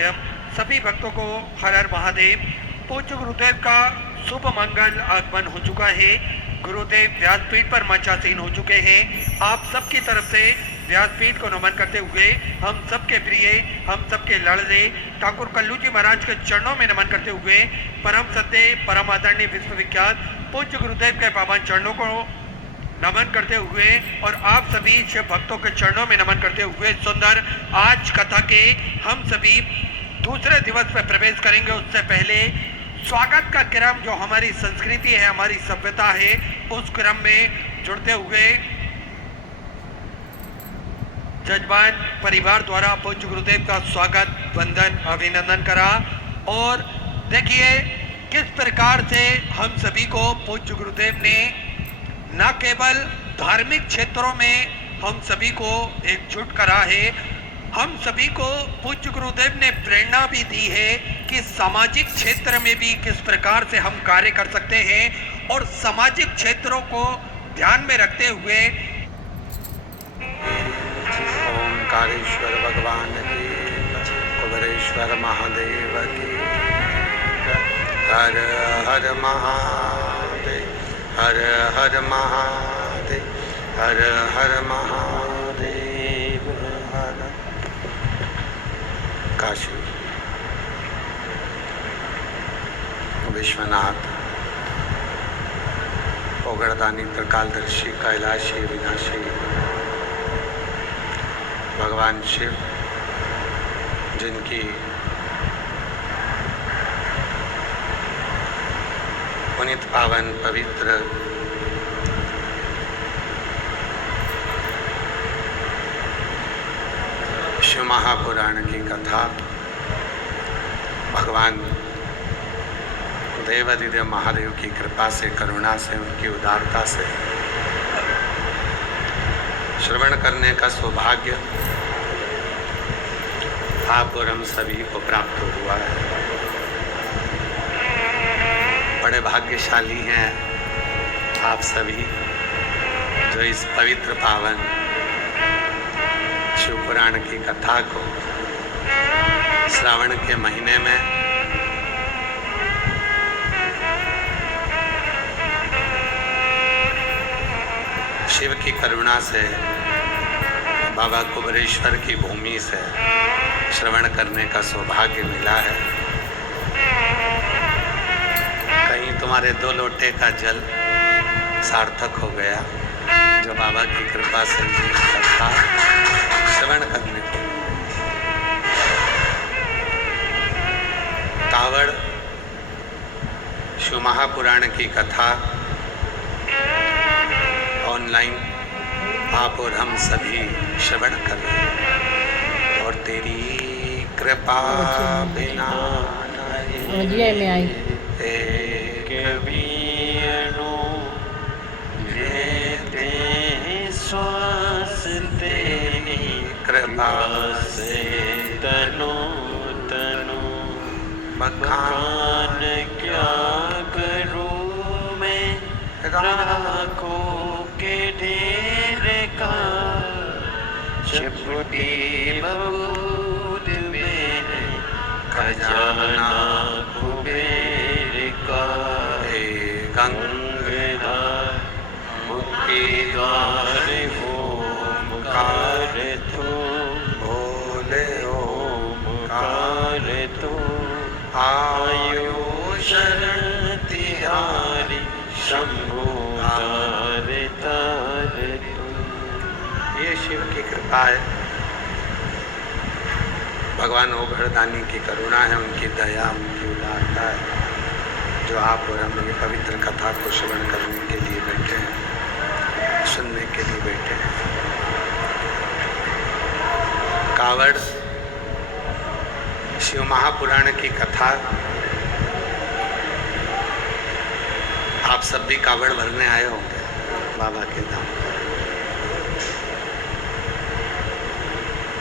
महाकाव्यम। सभी भक्तों को हर हर महादेव। पूज्य गुरुदेव का शुभ मंगल आगमन हो चुका है। गुरुदेव व्यासपीठ पर मंचासीन हो चुके हैं। आप सबकी तरफ से व्यासपीठ को नमन करते हुए हम सबके प्रिय, हम सबके लाडले ठाकुर कल्लू जी महाराज के चरणों में नमन करते हुए परम सत्य, परम आदरणीय, विश्वविख्यात पूज्य गुरुदेव के पावन चरणों को नमन करते हुए और आप सभी शिव भक्तों के चरणों में नमन करते हुए सुंदर आज कथा के हम सभी दूसरे दिवस में प्रवेश करेंगे। उससे पहले स्वागत का क्रम जो हमारी संस्कृति है, हमारी सभ्यता है, उस क्रम में जुड़ते हुए जजमान परिवार द्वारा पूज्य गुरुदेव का स्वागत, वंदन, अभिनंदन करा। और देखिए किस प्रकार से हम सभी को पूज्य गुरुदेव ने न केवल धार्मिक क्षेत्रों में हम सभी को एकजुट करा है, हम सभी को पूज्य गुरुदेव ने प्रेरणा भी दी है कि सामाजिक क्षेत्र में भी किस प्रकार से हम कार्य कर सकते हैं। और सामाजिक क्षेत्रों को ध्यान में रखते हुए ओंकारेश्वर भगवान की, कुबेरेश्वर महादेव की, हर हर महादेव, हर हर महादेव, हर हर महादेव, हर काशी विश्वनाथ ओगड़दानी त्रिकालदर्शी कैलाशी विनाशी भगवान शिव, जिनकी पुनित पावन पवित्र शिव महापुराण की कथा भगवान देवादिदेव महादेव की कृपा से, करुणा से, उनकी उदारता से श्रवण करने का सौभाग्य आप और हम सभी को प्राप्त हुआ है। बड़े भाग्यशाली हैं आप सभी जो इस पवित्र पावन शिव पुराण की कथा को श्रावण के महीने में शिव की करुणा से, बाबा कुबेरेश्वर की भूमि से श्रवण करने का सौभाग्य मिला है। कहीं तुम्हारे 2 लोटे का जल सार्थक हो गया जो बाबा की कृपा से कथा श्रवण करने को। कावड़ शिव महापुराण की कथा ऑनलाइन आप और हम सभी श्रवण कर रहे हैं और तेरी कृपा बिना लेते श्वास तेरी कृपा से तनो तनो मकान क्या करूं मैं राखो के ढेर का चपुटी बबूद मेरे खजाना कुबेर का। हे गंगाधर मुक्ति द्वार ओमकार तू, भोले ओमकार तू, आयो शरण तिहारी शंभु तारे तारे तू। ये शिव की कृपा है, भगवान ओगड़दानी की करुणा है, उनकी दया, उनकी उदारता है जो आप और हम ये पवित्र कथा को श्रवण करने के लिए बैठे हैं, सुनने के लिए बैठे हैं। कावड़ शिव महापुराण की कथा आप सब भी कावड़ भरने आए होंगे बाबा के धाम।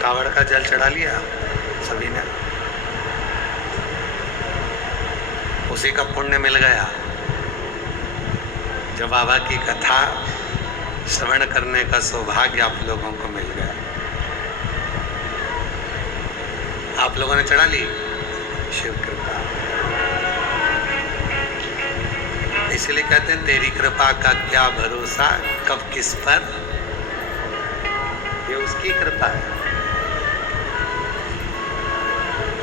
कावड़ का जल चढ़ा लिया सभी ने, उसी का पुण्य मिल गया जो बाबा की कथा श्रवण करने का सौभाग्य आप लोगों को मिल गया। आप लोगों ने चढ़ा ली? शिव कृपा। इसलिए कहते हैं तेरी कृपा का क्या भरोसा, कब किस पर, ये उसकी कृपा है।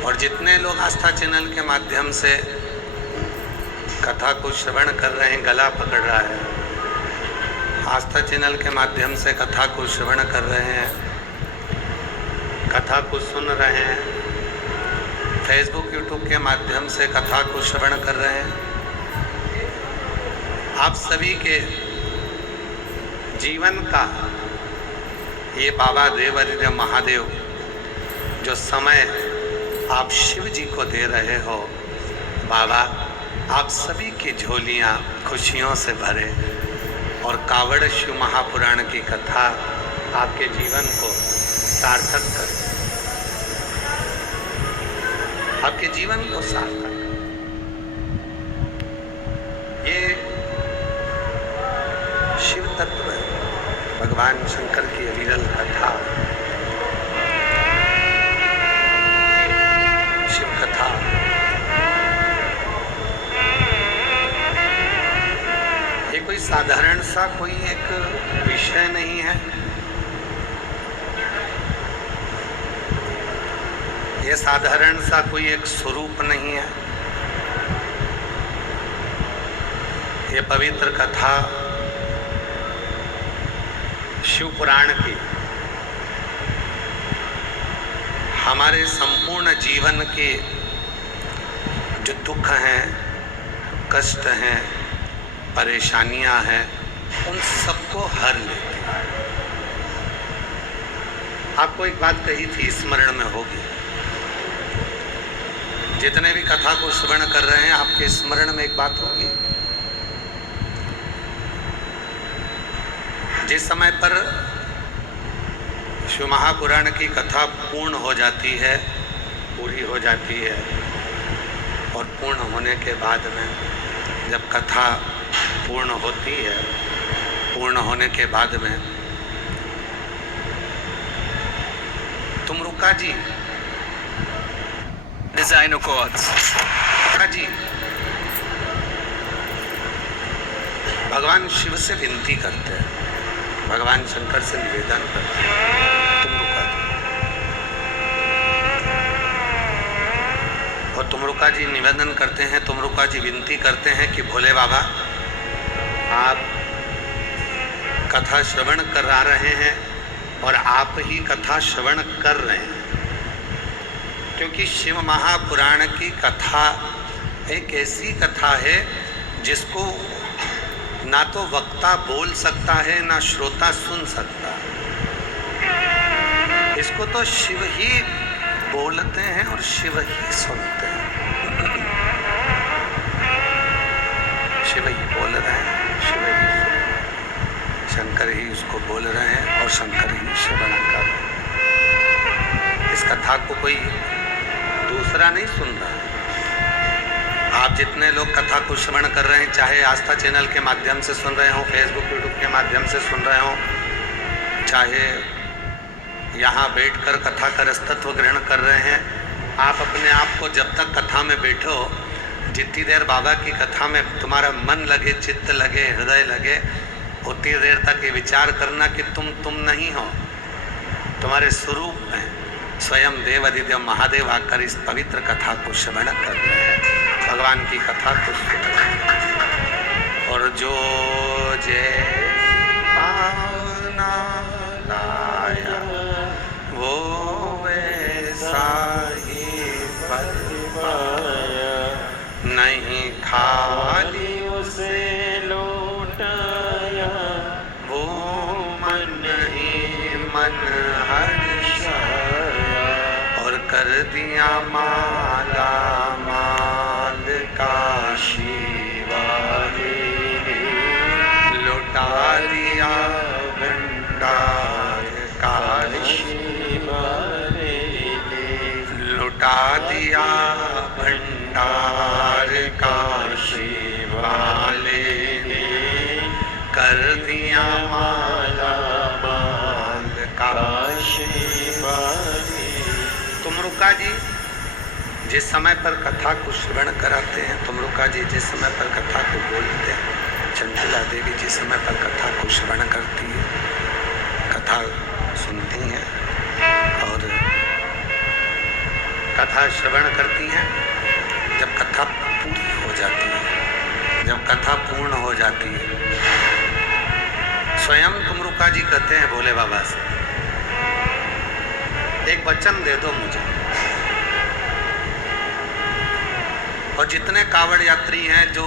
और जितने लोग आस्था चैनल के माध्यम से कथा को श्रवण कर रहे हैं, गला पकड़ रहा है, आस्था चैनल के माध्यम से कथा को श्रवण कर रहे हैं, कथा को सुन रहे हैं, फेसबुक यूट्यूब के माध्यम से कथा को श्रवण कर रहे हैं, आप सभी के जीवन का ये बाबा देवादिदेव महादेव जो समय आप शिव जी को दे रहे हो, बाबा आप सभी की झोलियाँ खुशियों से भरे और कावड़ शिव महापुराण की कथा आपके जीवन को सार्थक करे, आपके जीवन को सार्थक करे। ये शिव तत्व है, भगवान शंकर की अविरल कथा, शिव कथा। ये कोई साधारण सा कोई एक विषय नहीं है, ये साधारण सा कोई एक स्वरूप नहीं है। ये पवित्र कथा शिव पुराण की हमारे संपूर्ण जीवन के जो दुख हैं, कष्ट हैं, परेशानियां हैं, उन सबको हर लेती है। आपको एक बात कही थी, स्मरण में होगी, जितने भी कथा को श्रवण कर रहे हैं आपके स्मरण में एक बात होगी, जिस समय पर शिव महापुराण की कथा पूर्ण हो जाती है, पूरी हो जाती है, और पूर्ण होने के बाद में जब कथा पूर्ण होती है, पूर्ण होने के बाद में तुमरुका जी Designer chords. जी भगवान शिव से विनती करते हैं, भगवान शंकर से निवेदन करते हैं, तुमरुका जी। और तुमरुका जी निवेदन करते हैं, तुमरुका जी विनती करते हैं कि भोले बाबा आप कथा श्रवण करा रहे हैं और आप ही कथा श्रवण कर रहे हैं, क्योंकि शिव महापुराण की कथा एक ऐसी कथा है जिसको ना तो वक्ता बोल सकता है, ना श्रोता सुन सकता है। इसको तो शिव ही बोलते हैं और शिव ही सुनते हैं। शिव ही बोल रहे हैं, शिव ही सुन रहे हैं, शंकर ही उसको बोल रहे हैं और शंकर ही श्रवण कर रहे हैं। इस कथा को कोई दूसरा नहीं सुन रहा। आप जितने लोग कथा को श्रवण कर रहे हैं, चाहे आस्था चैनल के माध्यम से सुन रहे हो, फेसबुक यूट्यूब के माध्यम से सुन रहे हो, चाहे यहाँ बैठकर कथा का रसतत्व ग्रहण कर रहे हैं, आप अपने आप को जब तक कथा में बैठो, जितनी देर बाबा की कथा में तुम्हारा मन लगे, चित्त लगे, हृदय लगे, उतनी देर तक ये विचार करना कि तुम नहीं हो, तुम्हारे स्वरूप में स्वयं देवादिदेव महादेव आकर इस पवित्र कथा को श्रवण कर रहे हैं, भगवान की कथा को सुन रहे हैं। और जो जय पावना लाया वो वैसा ही पद पाया, नहीं खाली उसे लौटाया, वो मन ही मन हर्षाया, और कर दिया माला माल काशी वाले, लुटा दिया भंडार काशी वाले, लुटा दिया भंडार काशी वाले ने, कर दिया माला माल काशी वाले। तुमरुका जी जिस समय पर कथा को श्रवण कराते हैं, तुमरुका जी जिस समय पर कथा को बोलते हैं, चंचला देवी जिस समय पर कथा को श्रवण करती है, कथा सुनती हैं और कथा श्रवण करती हैं। जब कथा पूरी हो जाती है, जब कथा पूर्ण हो जाती है, स्वयं तुमरुका जी कहते हैं भोले बाबा से, एक वचन दे दो मुझे। और जितने कावड़ यात्री हैं जो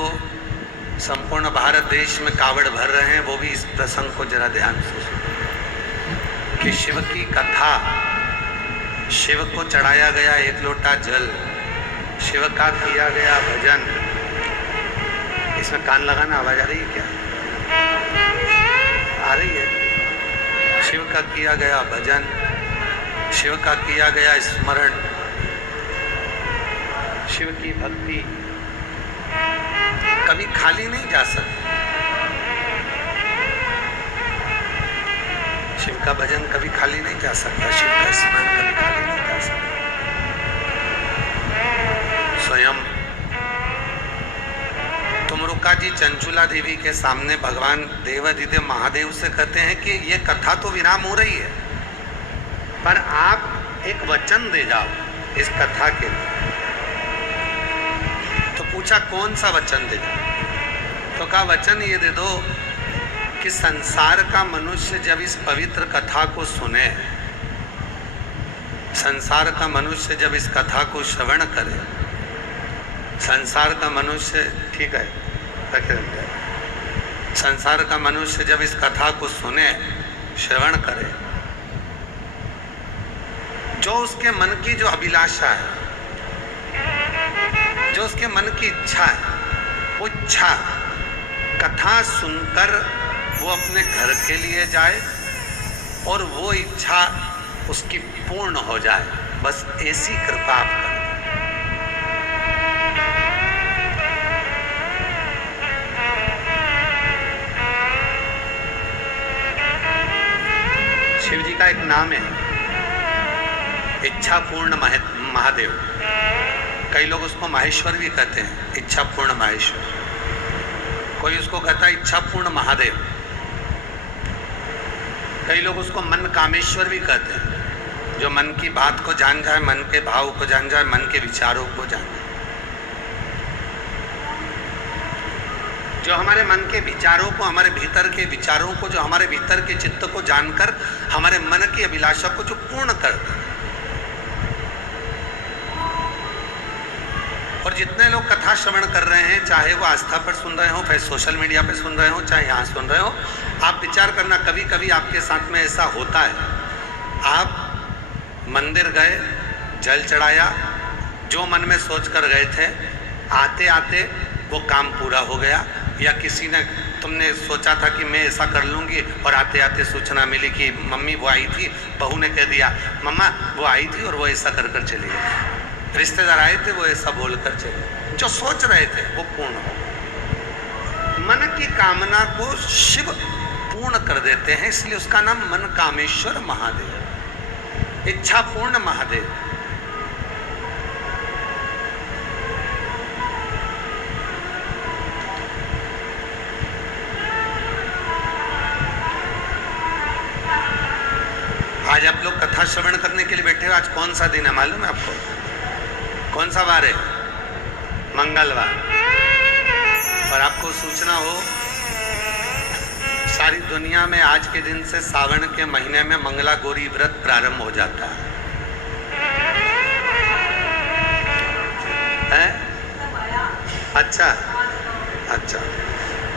संपूर्ण भारत देश में कावड़ भर रहे हैं, वो भी इस प्रसंग को जरा ध्यान से सुनो कि शिव की कथा, शिव को चढ़ाया गया एक लोटा जल, शिव का किया गया भजन। इसमें कान लगाना, आवाज आ रही है क्या? आ रही है। शिव का किया गया भजन, शिव का किया गया स्मरण, शिव की भक्ति कभी खाली नहीं जा सकती। शिव का भजन कभी खाली नहीं जा सकता, शिव का स्मरण कभी खाली नहीं जा सकता। स्वयं तुमरुका जी चंचुला देवी के सामने भगवान देवाधिदेव महादेव से कहते हैं कि ये कथा तो विराम हो रही है, पर आप एक वचन दे जाओ इस कथा के लिए। तो पूछा कौन सा वचन दे दो? तो कहा वचन ये दे दो कि संसार का मनुष्य जब इस पवित्र कथा को सुने, संसार का मनुष्य जब इस कथा को श्रवण करे, संसार का मनुष्य, ठीक है रखे रहते हैं, संसार का मनुष्य जब इस कथा को सुने, श्रवण करे, जो उसके मन की जो अभिलाषा है, जो उसके मन की इच्छा है, वो इच्छा कथा सुनकर वो अपने घर के लिए जाए और वो इच्छा उसकी पूर्ण हो जाए। बस ऐसी कृपा आप करें। शिव जी का एक नाम है इच्छा पूर्ण महादेव। कई लोग उसको माहेश्वर भी कहते हैं, इच्छा पूर्ण माहेश्वर। कोई उसको कहता है इच्छा पूर्ण महादेव। कई लोग उसको मन कामेश्वर भी कहते हैं, जो मन की बात को जान जाए, मन के भाव को जान जाए, मन के विचारों को जान जाए, जो हमारे मन के विचारों को, हमारे भीतर के विचारों को, जो हमारे भीतर के चित्त को जानकर हमारे मन की अभिलाषा को जो पूर्ण करता है। और जितने लोग कथा श्रवण कर रहे हैं, चाहे वो आस्था पर सुन रहे हो, फिर सोशल मीडिया पर सुन रहे हो, चाहे यहाँ सुन रहे हो, आप विचार करना, कभी कभी आपके साथ में ऐसा होता है, आप मंदिर गए, जल चढ़ाया, जो मन में सोच कर गए थे, आते आते वो काम पूरा हो गया, या किसी ने, तुमने सोचा था कि मैं ऐसा कर लूँगी और आते आते सूचना मिली कि मम्मी वो आई थी, बहू ने कह दिया मम्मा वो आई थी और वो ऐसा कर कर चली गई, रिश्तेदार आए थे वो ऐसा बोल कर चले। जो सोच रहे थे वो पूर्ण हो। मन की कामना को शिव पूर्ण कर देते हैं, इसलिए उसका नाम मन कामेश्वर महादेव, इच्छा पूर्ण महादेव। आज आप लोग कथा श्रवण करने के लिए बैठे हो। आज कौन सा दिन है मालूम है आपको? कौन सा वार है? मंगलवार। और आपको सूचना हो, सारी दुनिया में आज के दिन से सावन के महीने में मंगला गौरी व्रत प्रारंभ हो जाता है? अच्छा अच्छा,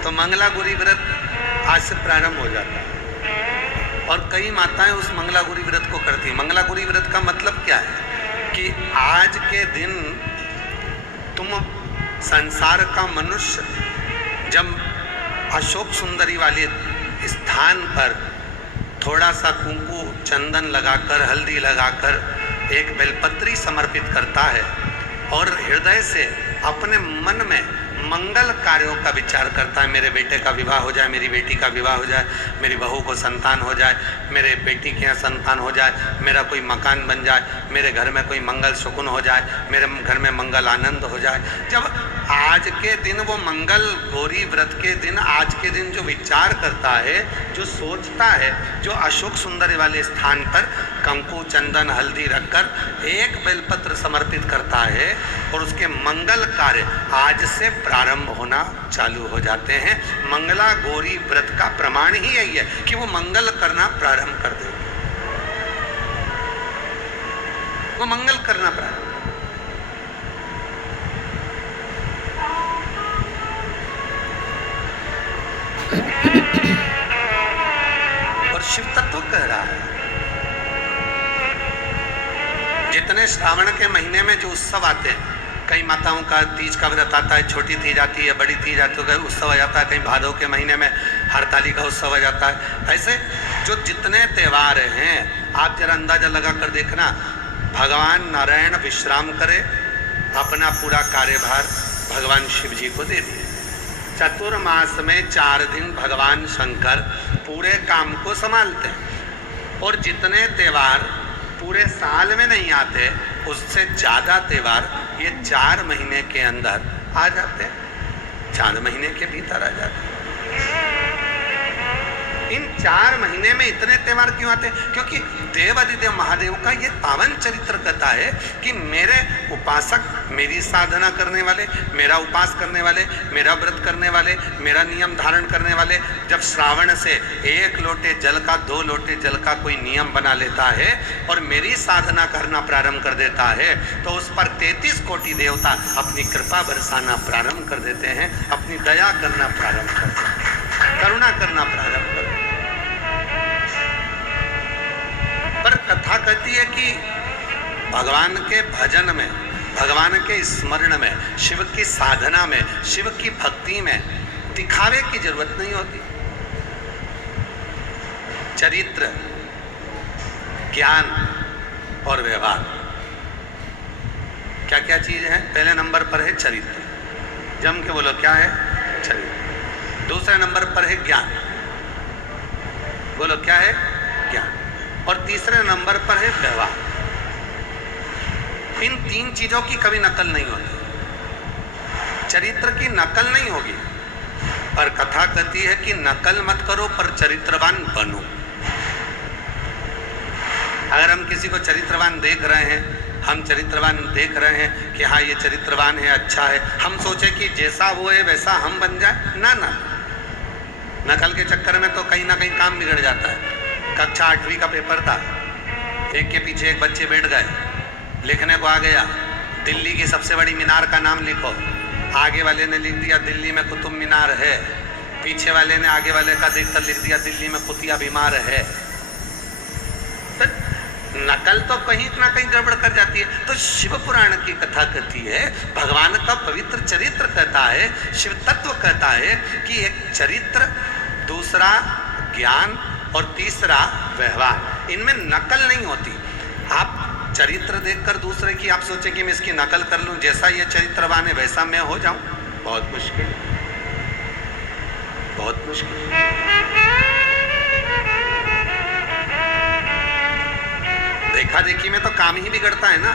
तो मंगला गौरी व्रत आज से प्रारंभ हो जाता है और कई माताएं उस मंगला गौरी व्रत को करती हैं। मंगला गौरी व्रत का मतलब क्या है कि आज के दिन तुम संसार का मनुष्य जब अशोक सुंदरी वाले स्थान पर थोड़ा सा कुंकू चंदन लगाकर, हल्दी लगाकर एक बेलपत्री समर्पित करता है और हृदय से अपने मन में मंगल कार्यों का विचार करता है। मेरे बेटे का विवाह हो जाए, मेरी बेटी का विवाह हो जाए, मेरी बहू को संतान हो जाए, मेरे बेटी के यहाँ संतान हो जाए, मेरा कोई मकान बन जाए, मेरे घर में कोई मंगल सुकुन हो जाए, मेरे घर में मंगल आनंद हो जाए। जब आज के दिन वो मंगल गौरी व्रत के दिन, आज के दिन जो विचार करता है, जो सोचता है, जो अशोक सुंदरी वाले स्थान पर कंकु चंदन हल्दी रखकर एक बेलपत्र समर्पित करता है और उसके मंगल कार्य आज से प्रारंभ होना चालू हो जाते हैं। मंगला गौरी व्रत का प्रमाण ही यही है कि वो मंगल करना प्रारंभ कर देंगे, वो मंगल करना प्रारंभ। और शिव तत्व कह रहा है, जितने श्रावण के महीने में जो उत्सव आते हैं, कई माताओं का तीज का व्रत आता है, छोटी तीज आती है, बड़ी तीज आती है, उत्सव आ जाता है, कहीं भादव के महीने में हरताली का उत्सव आ जाता है। ऐसे जो जितने त्यौहार हैं, आप जरा अंदाजा लगा कर देखना, भगवान नारायण विश्राम करे, अपना पूरा कार्यभार भगवान शिव जी को दे दिए। चतुर्मास में 4 दिन भगवान शंकर पूरे काम को संभालते हैं और जितने त्यौहार पूरे साल में नहीं आते, उससे ज़्यादा त्यौहार ये 4 महीने के अंदर आ जाते हैं, 4 महीने के भीतर आ जाते हैं। इन 4 महीने में इतने त्यौहार क्यों आते हैं? क्योंकि देवाधिदेव महादेव का ये पावन चरित्र कहता है कि मेरे उपासक, मेरी साधना करने वाले, मेरा उपास करने वाले, मेरा व्रत करने वाले, मेरा नियम धारण करने वाले, जब श्रावण से 1 लोटे जल का, 2 लोटे जल का कोई नियम बना लेता है और मेरी साधना करना प्रारंभ कर देता है, तो उस पर 33 कोटि देवता अपनी कृपा बरसाना प्रारंभ कर देते हैं, अपनी दया करना प्रारंभ कर देते हैं, करुणा करना प्रारंभ कर देते हैं। पर कथा कहती है कि भगवान के भजन में, भगवान के स्मरण में, शिव की साधना में, शिव की भक्ति में दिखावे की जरूरत नहीं होती। चरित्र, ज्ञान और व्यवहार, क्या क्या चीज है? पहले नंबर पर है चरित्र, जम के बोलो क्या है? चरित्र। दूसरे नंबर पर है ज्ञान, बोलो क्या है? ज्ञान। और तीसरे नंबर पर है व्यवहार। इन 3 चीजों की कभी नकल नहीं होती, चरित्र की नकल नहीं होगी। पर कथा कहती है कि नकल मत करो पर चरित्रवान बनो। अगर हम किसी को चरित्रवान देख रहे हैं, हम चरित्रवान देख रहे हैं कि हाँ ये चरित्रवान है, अच्छा है, हम सोचे कि जैसा वो है वैसा हम बन जाए, ना ना, नकल के चक्कर में तो कहीं ना कहीं काम बिगड़ जाता है। कक्षा 8वीं का पेपर था, एक के पीछे एक बच्चे बैठ गए, लिखने को आ गया दिल्ली की सबसे बड़ी मीनार का नाम लिखो। आगे वाले ने लिख दिया दिल्ली में कुतुब मीनार है, पीछे वाले ने आगे वाले का देखकर लिख दिया दिल्ली में कुतिया बीमार है। तो नकल तो कहीं ना कहीं गड़बड़ कर जाती है। तो शिव पुराण की कथा कहती है, भगवान का पवित्र चरित्र कहता है, शिव तत्व कहता है कि एक चरित्र, दूसरा ज्ञान और तीसरा व्यवहार, इनमें नकल नहीं होती। आप चरित्र देखकर दूसरे की आप सोचें कि मैं इसकी नकल कर लूं, जैसा ये चरित्रवान है वैसा मैं हो जाऊं, बहुत मुश्किल, बहुत मुश्किल। देखा देखी में तो काम ही बिगड़ता है ना।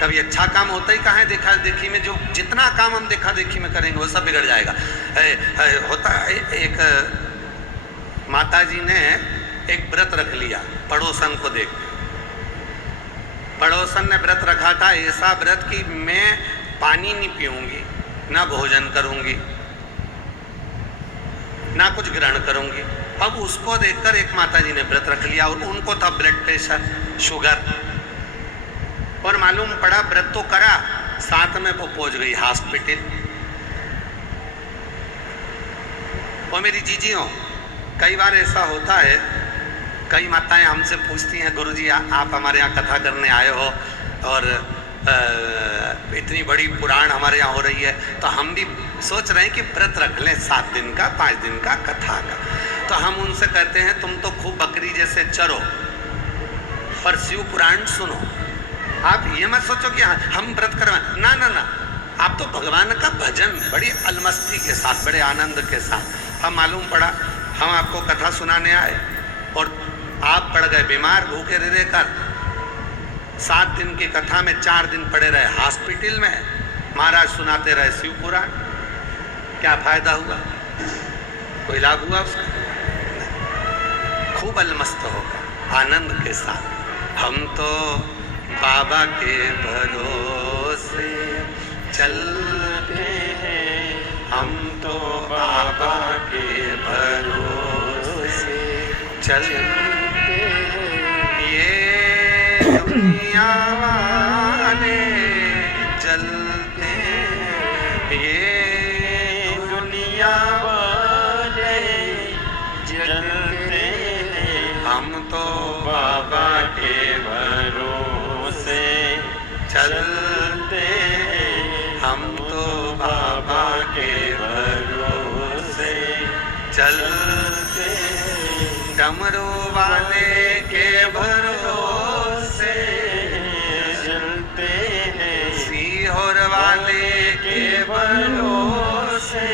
कभी अच्छा काम होता ही कहाँ है देखा देखी में? जो जितना काम हम देखा देखी में करेंगे वो सब बिगड़ जाएगा। होता है, एक माता जी ने एक व्रत रख लिया पड़ोसन को देख। पड़ोसन ने व्रत रखा था, ऐसा व्रत कि मैं पानी नहीं पीऊंगी, ना भोजन करूंगी, ना कुछ ग्रहण करूंगी। अब उसको देखकर एक माता जी ने व्रत रख लिया और उनको था ब्लड प्रेशर, शुगर, और मालूम पड़ा व्रत तो करा, साथ में वो पहुंच गई हॉस्पिटल। और मेरी जीजियों, कई बार ऐसा होता है, कई माताएं हमसे पूछती हैं गुरुजी आप हमारे यहाँ कथा करने आए हो और इतनी बड़ी पुराण हमारे यहाँ हो रही है, तो हम भी सोच रहे हैं कि व्रत रख लें 7 दिन का, 5 दिन का कथा का। तो हम उनसे कहते हैं तुम तो खूब बकरी जैसे चरो पर शिव पुराण सुनो। आप ये मत सोचो कि हम व्रत करवा, ना ना ना, आप तो भगवान का भजन बड़ी अलमस्ती के साथ, बड़े आनंद के साथ। हम मालूम पड़ा हम आपको कथा सुनाने आए और आप पड़ गए बीमार, भूखे रह कर 7 दिन की कथा में 4 दिन पड़े रहे हॉस्पिटल में, महाराज सुनाते रहे शिव पुराण। क्या फायदा हुआ? कोई लाभ हुआ उसका? खूब अलमस्त होगा आनंद के साथ। हम तो बाबा के भरोसे चलते हैं, हम तो बाबा के भरोसे चलते हैं। ये दुनिया वाले चलते हैं, ये दुनिया वाले चलते हैं, हम तो बाबा के भरोसे चलते हैं, हम तो बाबा के भरोसे चलते हैं। डमरू वाले के भरोसे चलते हैं, सीहोर वाले के भरोसे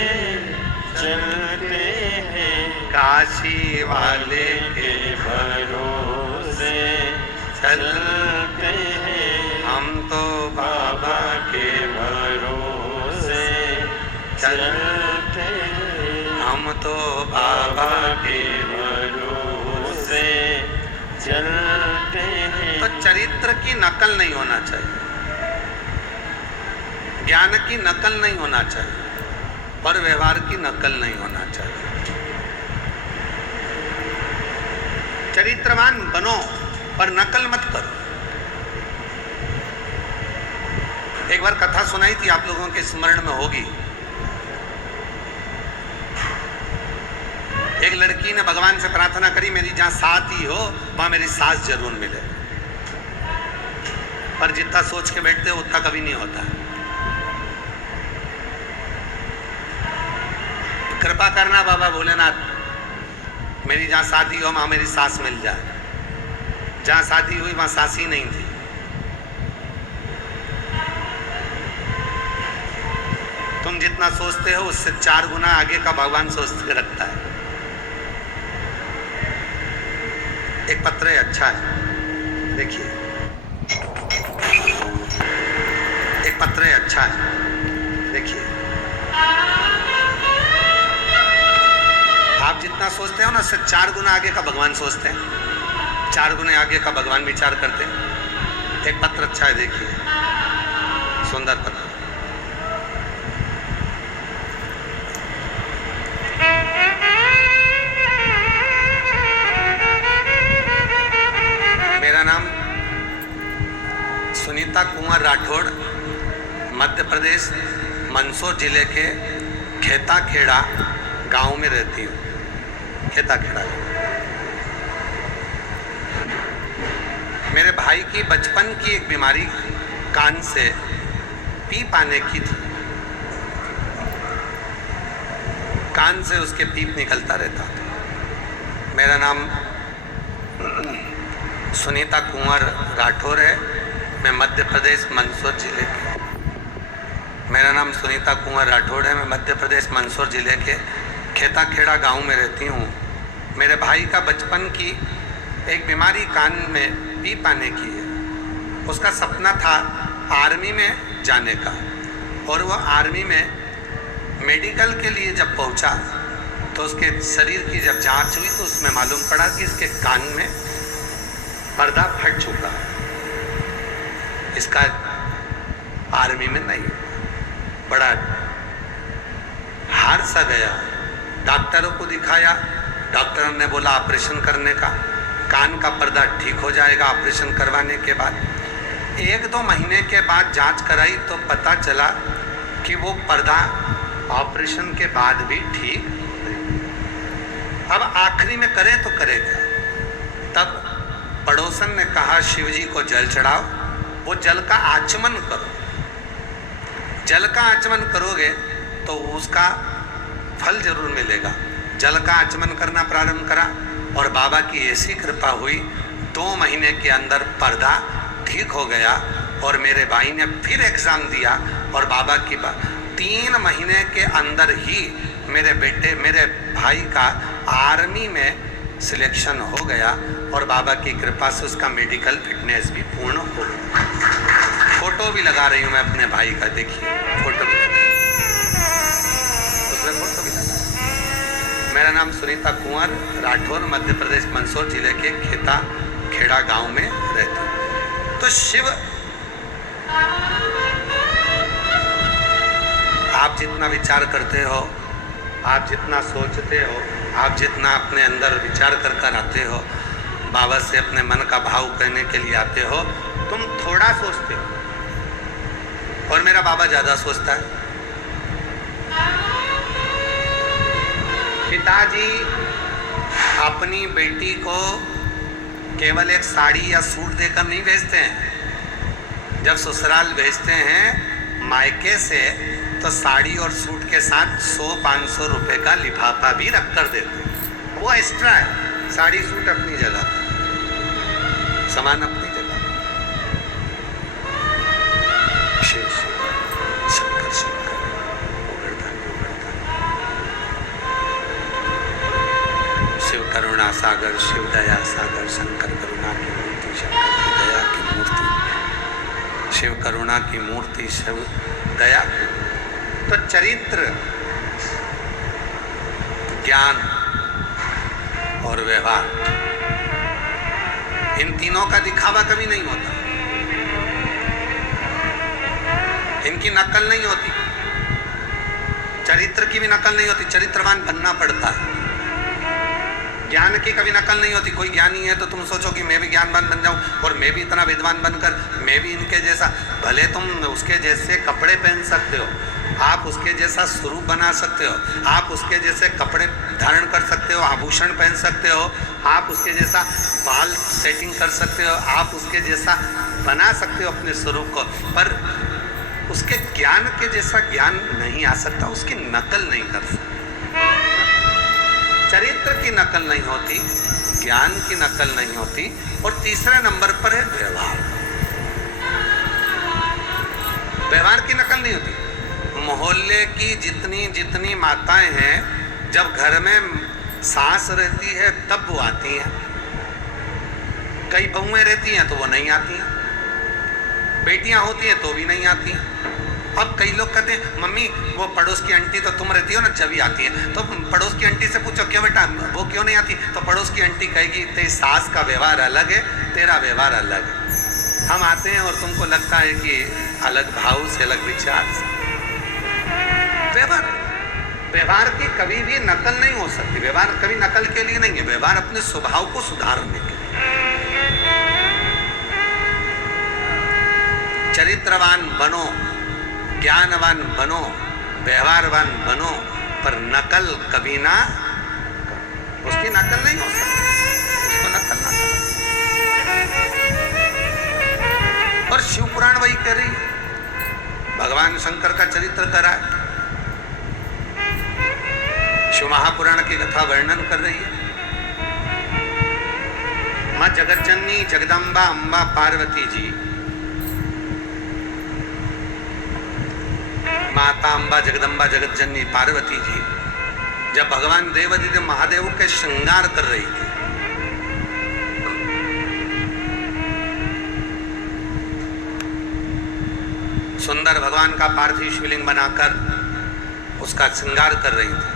चलते हैं, काशी वाले के भरोसे चलते हैं, हम तो बाबा के भरोसे चलते हैं, हम तो बाबा के भरोसे चलते हैं। तो चरित्र की नकल नहीं होना चाहिए, ज्ञान की नकल नहीं होना चाहिए और व्यवहार की नकल नहीं होना चाहिए। चरित्रवान बनो पर नकल मत करो। एक बार कथा सुनाई थी, आप लोगों के स्मरण में होगी। एक लड़की ने भगवान से प्रार्थना करी, मेरी जहां साथी हो वहां मेरी सास जरूर मिले। पर जितना सोच के बैठते हो उतना कभी नहीं होता। कृपा करना बाबा भोलेनाथ, मेरी जहां शादी हो वहां मेरी सास मिल जाए। जहां शादी हुई वहां सास ही नहीं थी। तुम जितना सोचते हो उससे 4 गुना आगे का भगवान सोच के रखता है। एक पत्र अच्छा है, देखिए एक पत्र अच्छा है, देखिए। आप जितना सोचते हो ना उससे 4 गुना आगे का भगवान सोचते हैं, 4 गुना आगे का भगवान विचार करते हैं। एक पत्र अच्छा है, देखिए, सुंदर पत्र। मेरा नाम सुनीता कुमार राठौड़, मध्य प्रदेश मंदसौर जिले के खेता खेड़ा गांव में रहती हूँ। खेता खेड़ा। मेरे भाई की बचपन की एक बीमारी कान से पीप आने की थी। कान से उसके पीप निकलता रहता था। मेरा नाम सुनीता कुंवर राठौर है, मैं मध्य प्रदेश मंदसौर जिले के मेरा नाम सुनीता कुंवर राठौड़ है, मैं मध्य प्रदेश मंदसौर जिले के खेता खेड़ा गांव में रहती हूँ। मेरे भाई का बचपन की एक बीमारी कान में पीप आने की है। उसका सपना था आर्मी में जाने का, और वह आर्मी में मेडिकल के लिए जब पहुंचा तो उसके शरीर की जब जांच हुई तो उसमें मालूम पड़ा कि इसके कान में पर्दा फट चुका है। इसका आर्मी में नहीं। बड़ा हार सा गया। डॉक्टरों को दिखाया, डॉक्टर ने बोला ऑपरेशन करने का, कान का पर्दा ठीक हो जाएगा ऑपरेशन करवाने के बाद। 1-2 महीने के बाद जांच कराई तो पता चला कि वो पर्दा ऑपरेशन के बाद भी ठीक। अब आखिरी में करे तो करेगा। तब पड़ोसन ने कहा शिव जी को जल चढ़ाओ, वो जल का आचमन करो। जल का आचमन करोगे तो उसका फल जरूर मिलेगा। जल का आचमन करना प्रारंभ करा और बाबा की ऐसी कृपा हुई 2 महीने के अंदर पर्दा ठीक हो गया और मेरे भाई ने फिर एग्जाम दिया और बाबा की 3 महीने के अंदर ही मेरे भाई का आर्मी में सिलेक्शन हो गया और बाबा की कृपा से उसका मेडिकल फिटनेस भी पूर्ण हो गया। फोटो भी लगा रही हूँ मैं अपने भाई का, देखिए फोटो भी उसमें फोटो भी लगा। मेरा नाम सुनीता कुंवर राठौर, मध्य प्रदेश मंदसौर जिले के खेड़ा गांव में रहती हूँ। तो शिव, आप जितना विचार करते हो, आप जितना सोचते हो, आप जितना अपने अंदर विचार कर आते हो, बाबा से अपने मन का भाव कहने के लिए आते हो, तुम थोड़ा सोचते हो और मेरा बाबा ज़्यादा सोचता है। पिताजी अपनी बेटी को केवल एक साड़ी या सूट देकर नहीं भेजते हैं। जब ससुराल भेजते हैं मायके से तो साड़ी और सूट के साथ 100-500 रुपए का लिफाफा भी रख कर देते हैं। वो एक्स्ट्रा है, साड़ी सूट अपनी जगह, सामान अपनी जगह। शिव शंकर शंकर शिव करुणा सागर, शिव दया सागर, शंकर करुणा की मूर्ति, शंकर की दया की मूर्ति, शिव करुणा की मूर्ति, शिव दया। तो चरित्र, ज्ञान और व्यवहार, इन तीनों का दिखावा कभी नहीं होता, इनकी नकल नहीं होती। चरित्र की भी नकल नहीं होती, चरित्रवान बनना पड़ता है। ज्ञान की कभी नकल नहीं होती। कोई ज्ञानी है तो तुम सोचो कि मैं भी ज्ञानवान बन जाऊं और मैं भी इतना विद्वान बनकर मैं भी इनके जैसा, भले तुम उसके जैसे कपड़े पहन सकते हो, आप उसके जैसा स्वरूप बना सकते हो, आप उसके जैसे कपड़े धारण कर सकते हो, आभूषण पहन सकते हो, आप उसके जैसा बाल सेटिंग कर सकते हो, आप उसके जैसा बना सकते हो अपने स्वरूप को, पर उसके ज्ञान के जैसा ज्ञान नहीं आ सकता, उसकी नकल नहीं कर सकता। चरित्र की नकल नहीं होती, ज्ञान की नकल नहीं होती, और तीसरे नंबर पर है व्यवहार। व्यवहार की नकल नहीं होती। मोहल्ले की जितनी माताएं हैं, जब घर में सास रहती है तब वो आती हैं, कई बहुएं रहती हैं तो वो नहीं आती हैं, बेटियां होती हैं तो भी नहीं आती हैं। अब कई लोग कहते हैं मम्मी वो पड़ोस की आंटी तो तुम रहती हो ना जब ही आती है, तो पड़ोस की आंटी से पूछो क्यों बेटा वो क्यों नहीं आती, तो पड़ोस की आंटी कहेगी तेरी सास का व्यवहार अलग है, तेरा व्यवहार अलग है। हम आते हैं और तुमको लगता है कि अलग भाव से, अलग विचार से। व्यवहार की कभी भी नकल नहीं हो सकती। व्यवहार कभी नकल के लिए नहीं है, व्यवहार अपने स्वभाव को सुधारने के लिए। चरित्रवान बनो, ज्ञानवान बनो, व्यवहारवान बनो, पर नकल कभी ना, उसकी नकल नहीं हो सकती, उसको नकल ना करो। और शिव पुराण वही कह रही है, भगवान शंकर का चरित्र करा है, शिव महापुराण की कथा वर्णन कर रही है। मां जगतजननी जगदम्बा अम्बा पार्वती जी, माता अम्बा जगदम्बा जगतजननी पार्वती जी जब भगवान देवादिदेव महादेव के श्रृंगार कर रही थी, सुंदर भगवान का पार्थिव शिवलिंग बनाकर उसका श्रृंगार कर रही थी।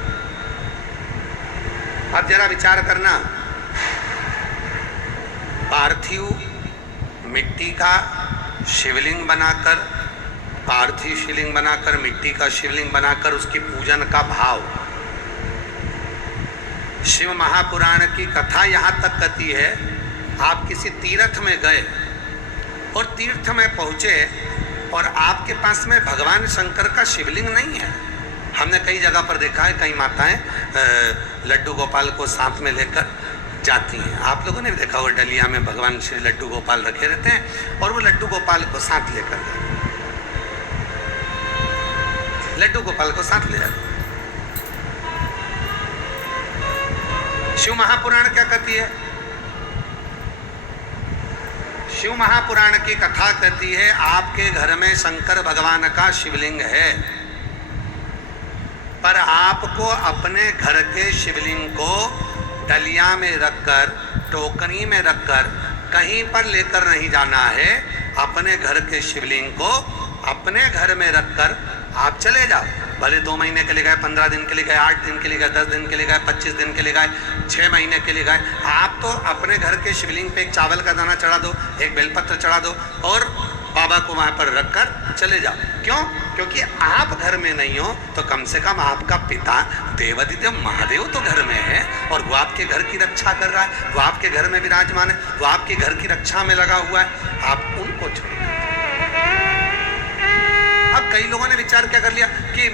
अब जरा विचार करना, पार्थिव मिट्टी का शिवलिंग बनाकर, पार्थिव शिवलिंग बनाकर, मिट्टी का शिवलिंग बनाकर उसकी पूजन का भाव। शिव महापुराण की कथा यहाँ तक कहती है, आप किसी तीर्थ में गए और तीर्थ में पहुँचे और आपके पास में भगवान शंकर का शिवलिंग नहीं है। हमने कई जगह पर देखा है, कई माताएं लड्डू गोपाल को साथ में लेकर जाती हैं। आप लोगों ने भी देखा होगा, डलिया में भगवान श्री लड्डू गोपाल रखे रहते हैं और वो लड्डू गोपाल को साथ लेकर जाते हैं, लड्डू गोपाल को साथ ले जाते। शिव महापुराण क्या कहती है? शिव महापुराण की कथा कहती है आपके घर में शंकर भगवान का शिवलिंग है, पर आपको अपने घर के शिवलिंग को डलिया में रखकर, टोकरी में रखकर कहीं पर लेकर नहीं जाना है। अपने घर के शिवलिंग को अपने घर में रखकर आप चले जाओ। भले 2 महीने के लिए गए, 15 दिन के लिए गए, 8 दिन के लिए गए, 10 दिन के लिए गए, 25 दिन के लिए गए, 6 महीने के लिए गए, आप तो अपने घर के शिवलिंग पे एक चावल का दाना चढ़ा दो, एक बेलपत्र चढ़ा दो और बाबा को वहाँ पर रखकर चले जाओ। क्यों? क्योंकि आप घर में नहीं हो तो कम से कम आपका पिता देवादिदेव महादेव तो घर में है और वो आपके घर की रक्षा कर रहा है, वो आपके घर में विराजमान है, वो आपके घर की रक्षा में लगा हुआ है। आप उनको छोड़। अब कई लोगों ने विचार क्या कर लिया कि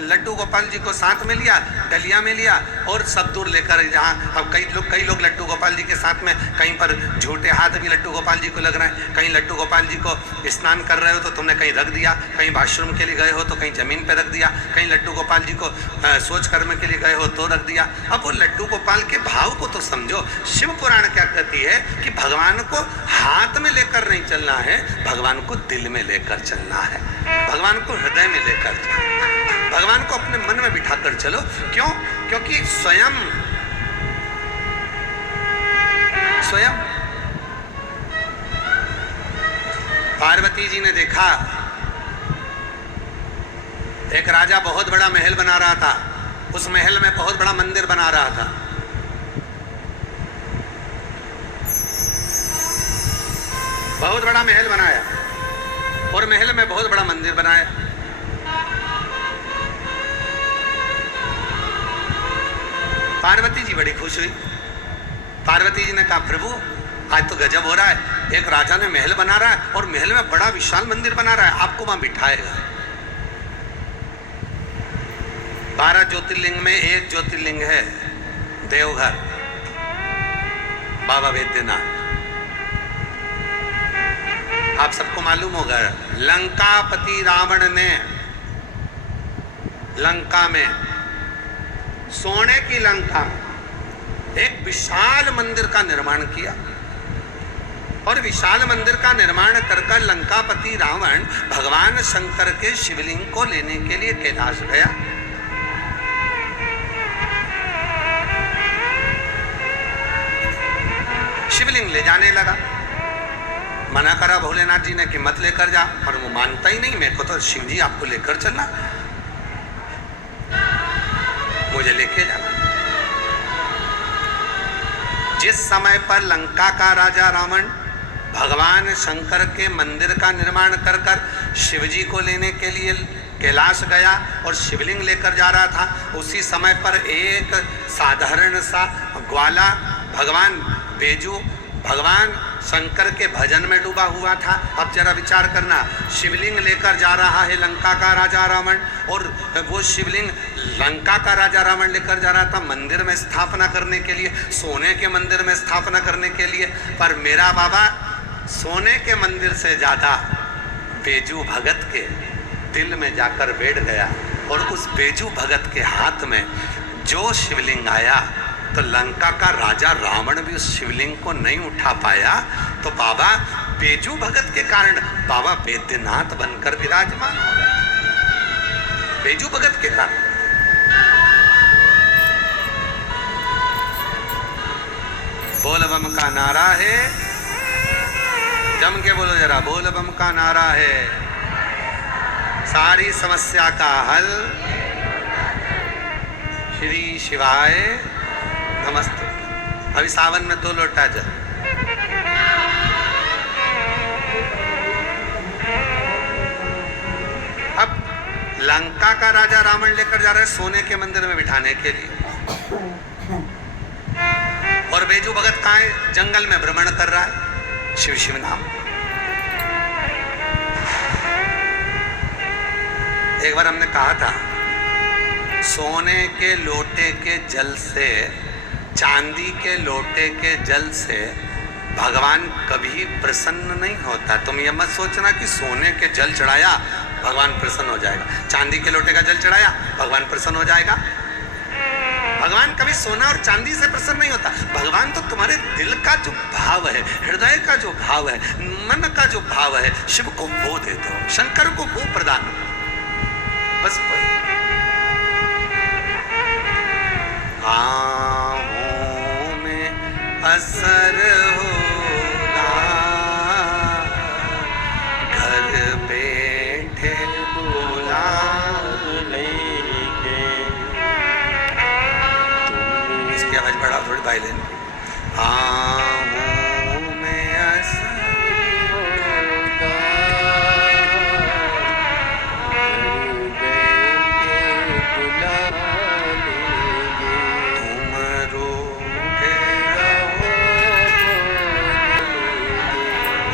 लड्डू गोपाल जी को साथ में लिया, डलिया में लिया और सब दूर लेकर जहाँ। अब कई लोग लड्डू गोपाल जी के साथ में कहीं पर झूठे हाथ भी लड्डू गोपाल जी को लग रहे हैं। कहीं लड्डू गोपाल जी को स्नान कर रहे हो तो तुमने कहीं रख दिया, कहीं वॉशरूम के लिए गए हो तो कहीं ज़मीन पर रख दिया, कहीं लड्डू गोपाल जी को सोच कर्म के लिए गए हो तो रख दिया। अब वो लड्डू गोपाल के भाव को तो समझो। शिव पुराण क्या कहती है कि भगवान को हाथ में लेकर नहीं चलना है, भगवान को दिल में लेकर चलना है, भगवान को हृदय में लेकर चलना है, भगवान को अपने मन में बिठाकर चलो। क्यों? क्योंकि स्वयं पार्वती जी ने देखा एक राजा बहुत बड़ा महल बना रहा था, उस महल में बहुत बड़ा मंदिर बना रहा था। बहुत बड़ा महल बनाया और महल में बहुत बड़ा मंदिर बनाया। पार्वती जी बड़ी खुश हुई। पार्वती जी ने कहा प्रभु आज तो गजब हो रहा है, एक राजा ने महल बना रहा है और महल में बड़ा विशाल मंदिर बना रहा है, आपको वहां बिठाएगा। 12 ज्योतिर्लिंग में एक ज्योतिर्लिंग है देवघर, बाबा वैद्यनाथ। आप सबको मालूम होगा लंकापति रावण ने लंका में, सोने की लंका में एक विशाल मंदिर का निर्माण किया और विशाल मंदिर का निर्माण कर लंकापति रावण भगवान शंकर के शिवलिंग को लेने के लिए कैलाश गया। शिवलिंग ले जाने लगा। मना करा भोलेनाथ जी ने कि मत लेकर जा, और वो मानता ही नहीं। मेरे को तो शिव जी आपको लेकर चलना, मुझे लेके जाना। जिस समय पर लंका का राजा रावण भगवान शंकर के मंदिर का निर्माण कर शिवजी को लेने के लिए कैलाश गया और शिवलिंग लेकर जा रहा था, उसी समय पर एक साधारण सा ग्वाला भगवान बेजू भगवान शंकर के भजन में डूबा हुआ था। अब जरा विचार करना, शिवलिंग लेकर जा रहा है लंका का राजा रावण, और वो शिवलिंग लंका का राजा रावण लेकर जा रहा था मंदिर में स्थापना करने के लिए, सोने के मंदिर में स्थापना करने के लिए। पर मेरा बाबा सोने के मंदिर से ज़्यादा बेजू भगत के दिल में जाकर बैठ गया, और उस बेजू भगत के हाथ में जो शिवलिंग आया तो लंका का राजा रावण भी उस शिवलिंग को नहीं उठा पाया। तो बाबा बेजू भगत के कारण बाबा वैद्यनाथ बनकर विराजमान हो गए, बेजू भगत के कारण। बोल बम का नारा है, जम के बोलो जरा, बोल बम का नारा है, सारी समस्या का हल श्री शिवाय नमस्ते। अभी सावन में 2 लोटा जल। अब लंका का राजा रावण लेकर जा रहा है सोने के मंदिर में बिठाने के लिए, और बेजू भगत कहाँ है? जंगल में भ्रमण कर रहा है शिव शिव नाम। एक बार हमने कहा था सोने के लोटे के जल से, चांदी के लोटे के जल से भगवान कभी प्रसन्न नहीं होता। तुम ये मत सोचना कि सोने के जल चढ़ाया भगवान प्रसन्न हो जाएगा, चांदी के लोटे का जल चढ़ाया भगवान प्रसन्न हो जाएगा। भगवान कभी सोना और चांदी से प्रसन्न नहीं होता। भगवान तो तुम्हारे दिल का जो भाव है, हृदय का जो भाव है, मन का जो भाव है, शिव को वो दे दो, शंकर को वो प्रदान करो, बस वही। आहों में असर होगा, घर बैठे बुला लेंगे। इसकी आवाज बढ़ा थोड़ी वायलिन की। आहों में असर होगा, तुम रोके रहो।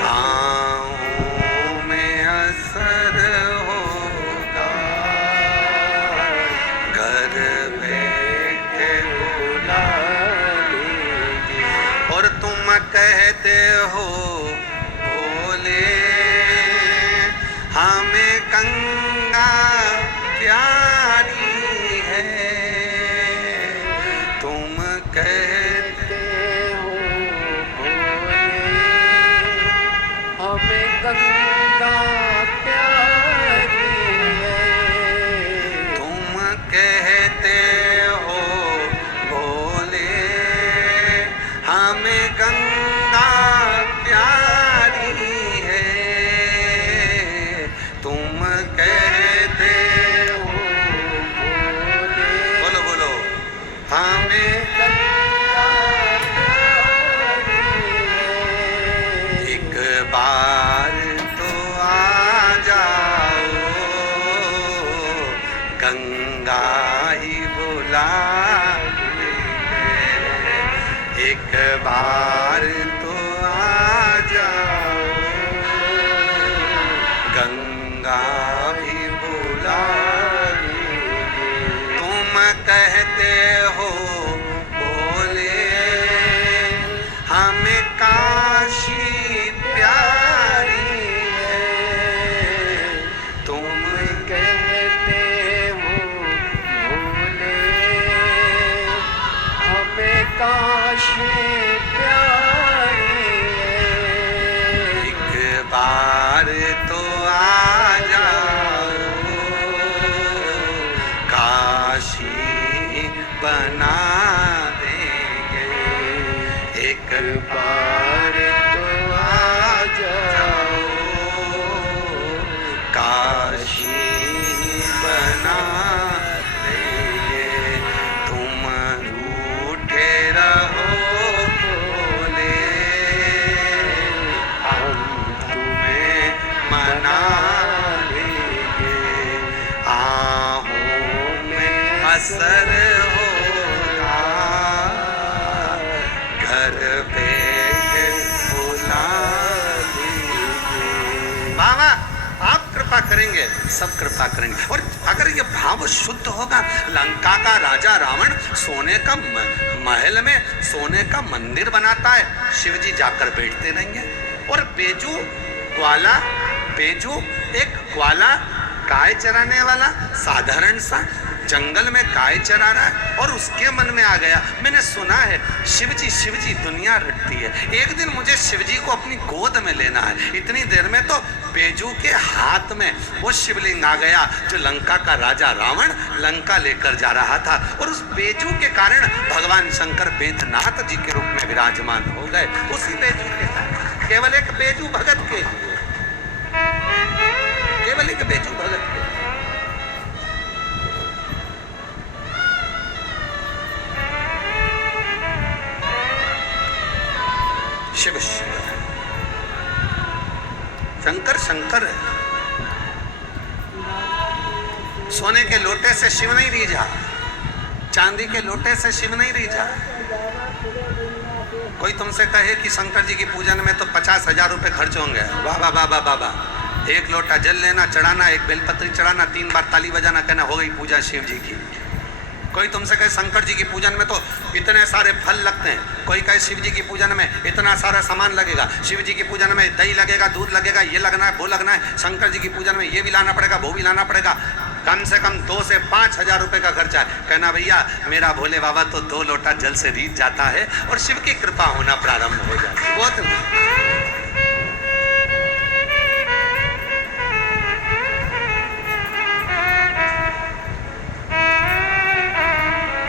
आहों में असर होगा, घर बैठे बुला लेंगे। और तुम कहते हो भोले, हमें गंगा प्यारी है। तुम कहते हो भोले, हमें गंगा प्यारी है। तुम कहते हो भोले, हमें गंगा प्यारी है। तुम कहते हो भोले, बोलो बोलो, हमें गंगा प्यारी है। एक बार तो आ जाओ, गंगा ही बुला लेंगे। एक बार तो आ जाओ, गंगा भी बुला लेंगे। तुम कहते हो भोले, हमें काशी प्यारी है। तुम कहते हो भोले, हमें काशी प्यारी है। एक बार तो आ जाओ, काशी बना देंगे। एक बार तो आ जाओ, काशी बना देंगे। तुम रूठे रहो भोले, हम तुम्हें मना लेंगे। आहों में असर होगा, घर बैठे बुला लेंगे। बाबा आप कृपा करेंगे, सब कृपा करेंगे। और अगर ये भाव शुद्ध होगा, लंका का राजा रावण सोने का महल में सोने का मंदिर बनाता है, शिव जी जाकर बैठते रहेंगे। और बेजू ग्वाला, बेजू एक ग्वाला गाय चराने वाला साधारण सा जंगल में गाय चरा रहा है, और उसके मन में आ गया, मैंने सुना है शिव जी दुनिया रटती है, एक दिन मुझे शिव जी को अपनी गोद में लेना है। इतनी देर में तो बेजू के हाथ में वो शिवलिंग आ गया जो लंका का राजा रावण लंका लेकर जा रहा था। और उस बेजू के कारण भगवान शंकर बैद्यनाथ जी के रूप में विराजमान हो गए। उसी बेजू के कारण, केवल एक बेजू भगत के लिए, केवल एक बेजू भगत के। शिव शिव है, शंकर शंकर है। सोने के लोटे से शिव नहीं रीझा, चांदी के लोटे से शिव नहीं रीझा। कोई तुमसे कहे कि शंकर जी की पूजन में तो 50,000 रुपए खर्च होंगे, वाह वाह वाह वाह वाह, एक लोटा जल लेना, चढ़ाना, एक बेलपत्री चढ़ाना, 3 बार ताली बजाना, कहना हो गई पूजा शिव जी की। कोई तुमसे कहे शंकर जी की पूजन में तो इतने सारे फल लगते हैं, कोई कहे शिव जी की पूजन में इतना सारा सामान लगेगा, शिव जी की पूजन में दही लगेगा, दूध लगेगा, ये लगना है, वो लगना है, शंकर जी की पूजन में ये भी लाना पड़ेगा, वो भी लाना पड़ेगा। कम से कम 2 से 5 हजार रुपए का खर्चा है। कहना भैया मेरा भोले बाबा तो 2 लोटा जल से रीझ जाता है और शिव की कृपा होना प्रारंभ हो जाती है। बहुत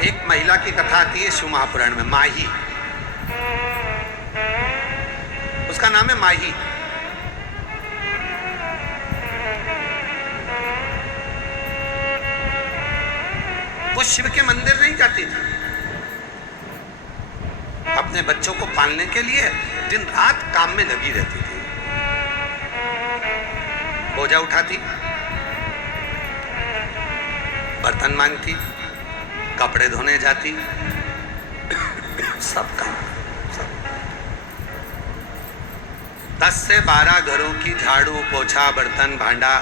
एक महिला की कथा आती है शिव महापुराण में, माही, उसका नाम है माही। वो शिव के मंदिर नहीं जाती थी, अपने बच्चों को पालने के लिए दिन रात काम में लगी रहती थी। बोझा उठाती, बर्तन मांगती, कपड़े धोने जाती, सब काम, सब। 10 से 12 घरों की झाड़ू पोछा बर्तन भांडा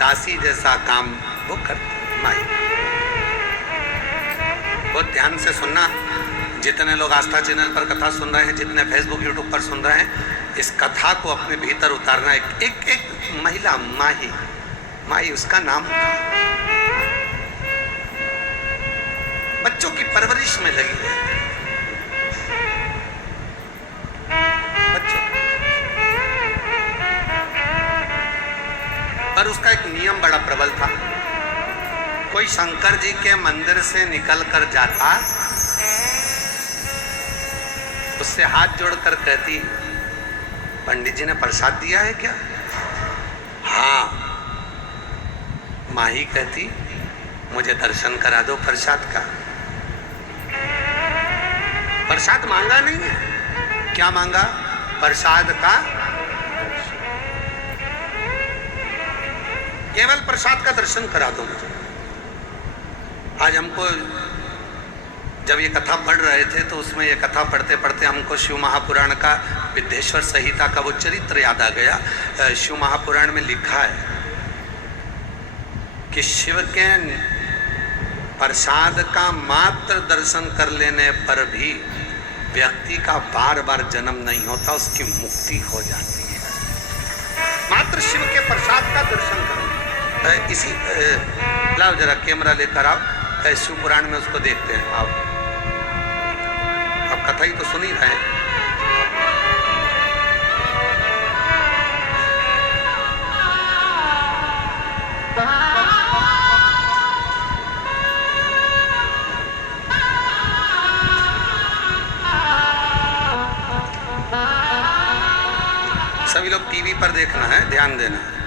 दासी जैसा काम वो करती माई। बहुत ध्यान से सुनना, जितने लोग आस्था चैनल पर कथा सुन रहे हैं, जितने फेसबुक यूट्यूब पर सुन रहे हैं, इस कथा को अपने भीतर उतारना। एक महिला माही, माही उसका नाम था, बच्चों की परवरिश में लगी रहती, बच्चों। पर उसका एक नियम बड़ा प्रबल था, कोई शंकर जी के मंदिर से निकल कर जाता, उससे हाथ जोड़कर कहती, पंडित जी ने प्रसाद दिया है क्या? हाँ। माही कहती, मुझे दर्शन करा दो प्रसाद का। प्रसाद मांगा नहीं है, क्या मांगा? प्रसाद का, केवल प्रसाद का दर्शन करा दो मुझे। आज हमको जब ये कथा पढ़ रहे थे तो उसमें ये कथा पढ़ते पढ़ते हमको शिव महापुराण का विद्येश्वर संहिता का वो चरित्र याद आ गया। शिव महापुराण में लिखा है कि शिव के प्रसाद का मात्र दर्शन कर लेने पर भी व्यक्ति का बार बार जन्म नहीं होता, उसकी मुक्ति हो जाती है। मात्र शिव के प्रसाद का दर्शन करो। इसी लाओ जरा कैमरा लेकर आओ, शिव पुराण में उसको देखते हैं। आओ, अब कथा ही तो सुन ही रहे हैं। सभी लोग टीवी पर देखना है, ध्यान देना है।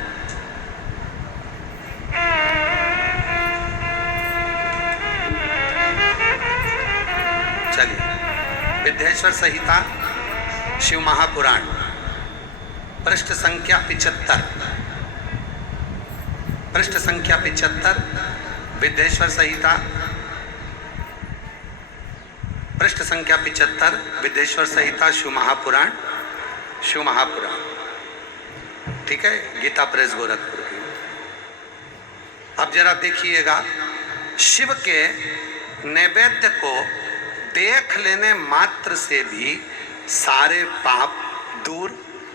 चलिए, विद्येश्वर संहिता शिव महापुराण पृष्ठ संख्या 75, पृष्ठ संख्या 75 विद्येश्वर संहिता पृष्ठ संख्या 75 विद्येश्वर संहिता शिव महापुराण, शिव महापुराण, ठीक है, गीता प्रेस गोरखपुर की। अब जरा देखिएगा, शिव के नैवेद्य को देख लेने मात्र से भी सारे पाप दूर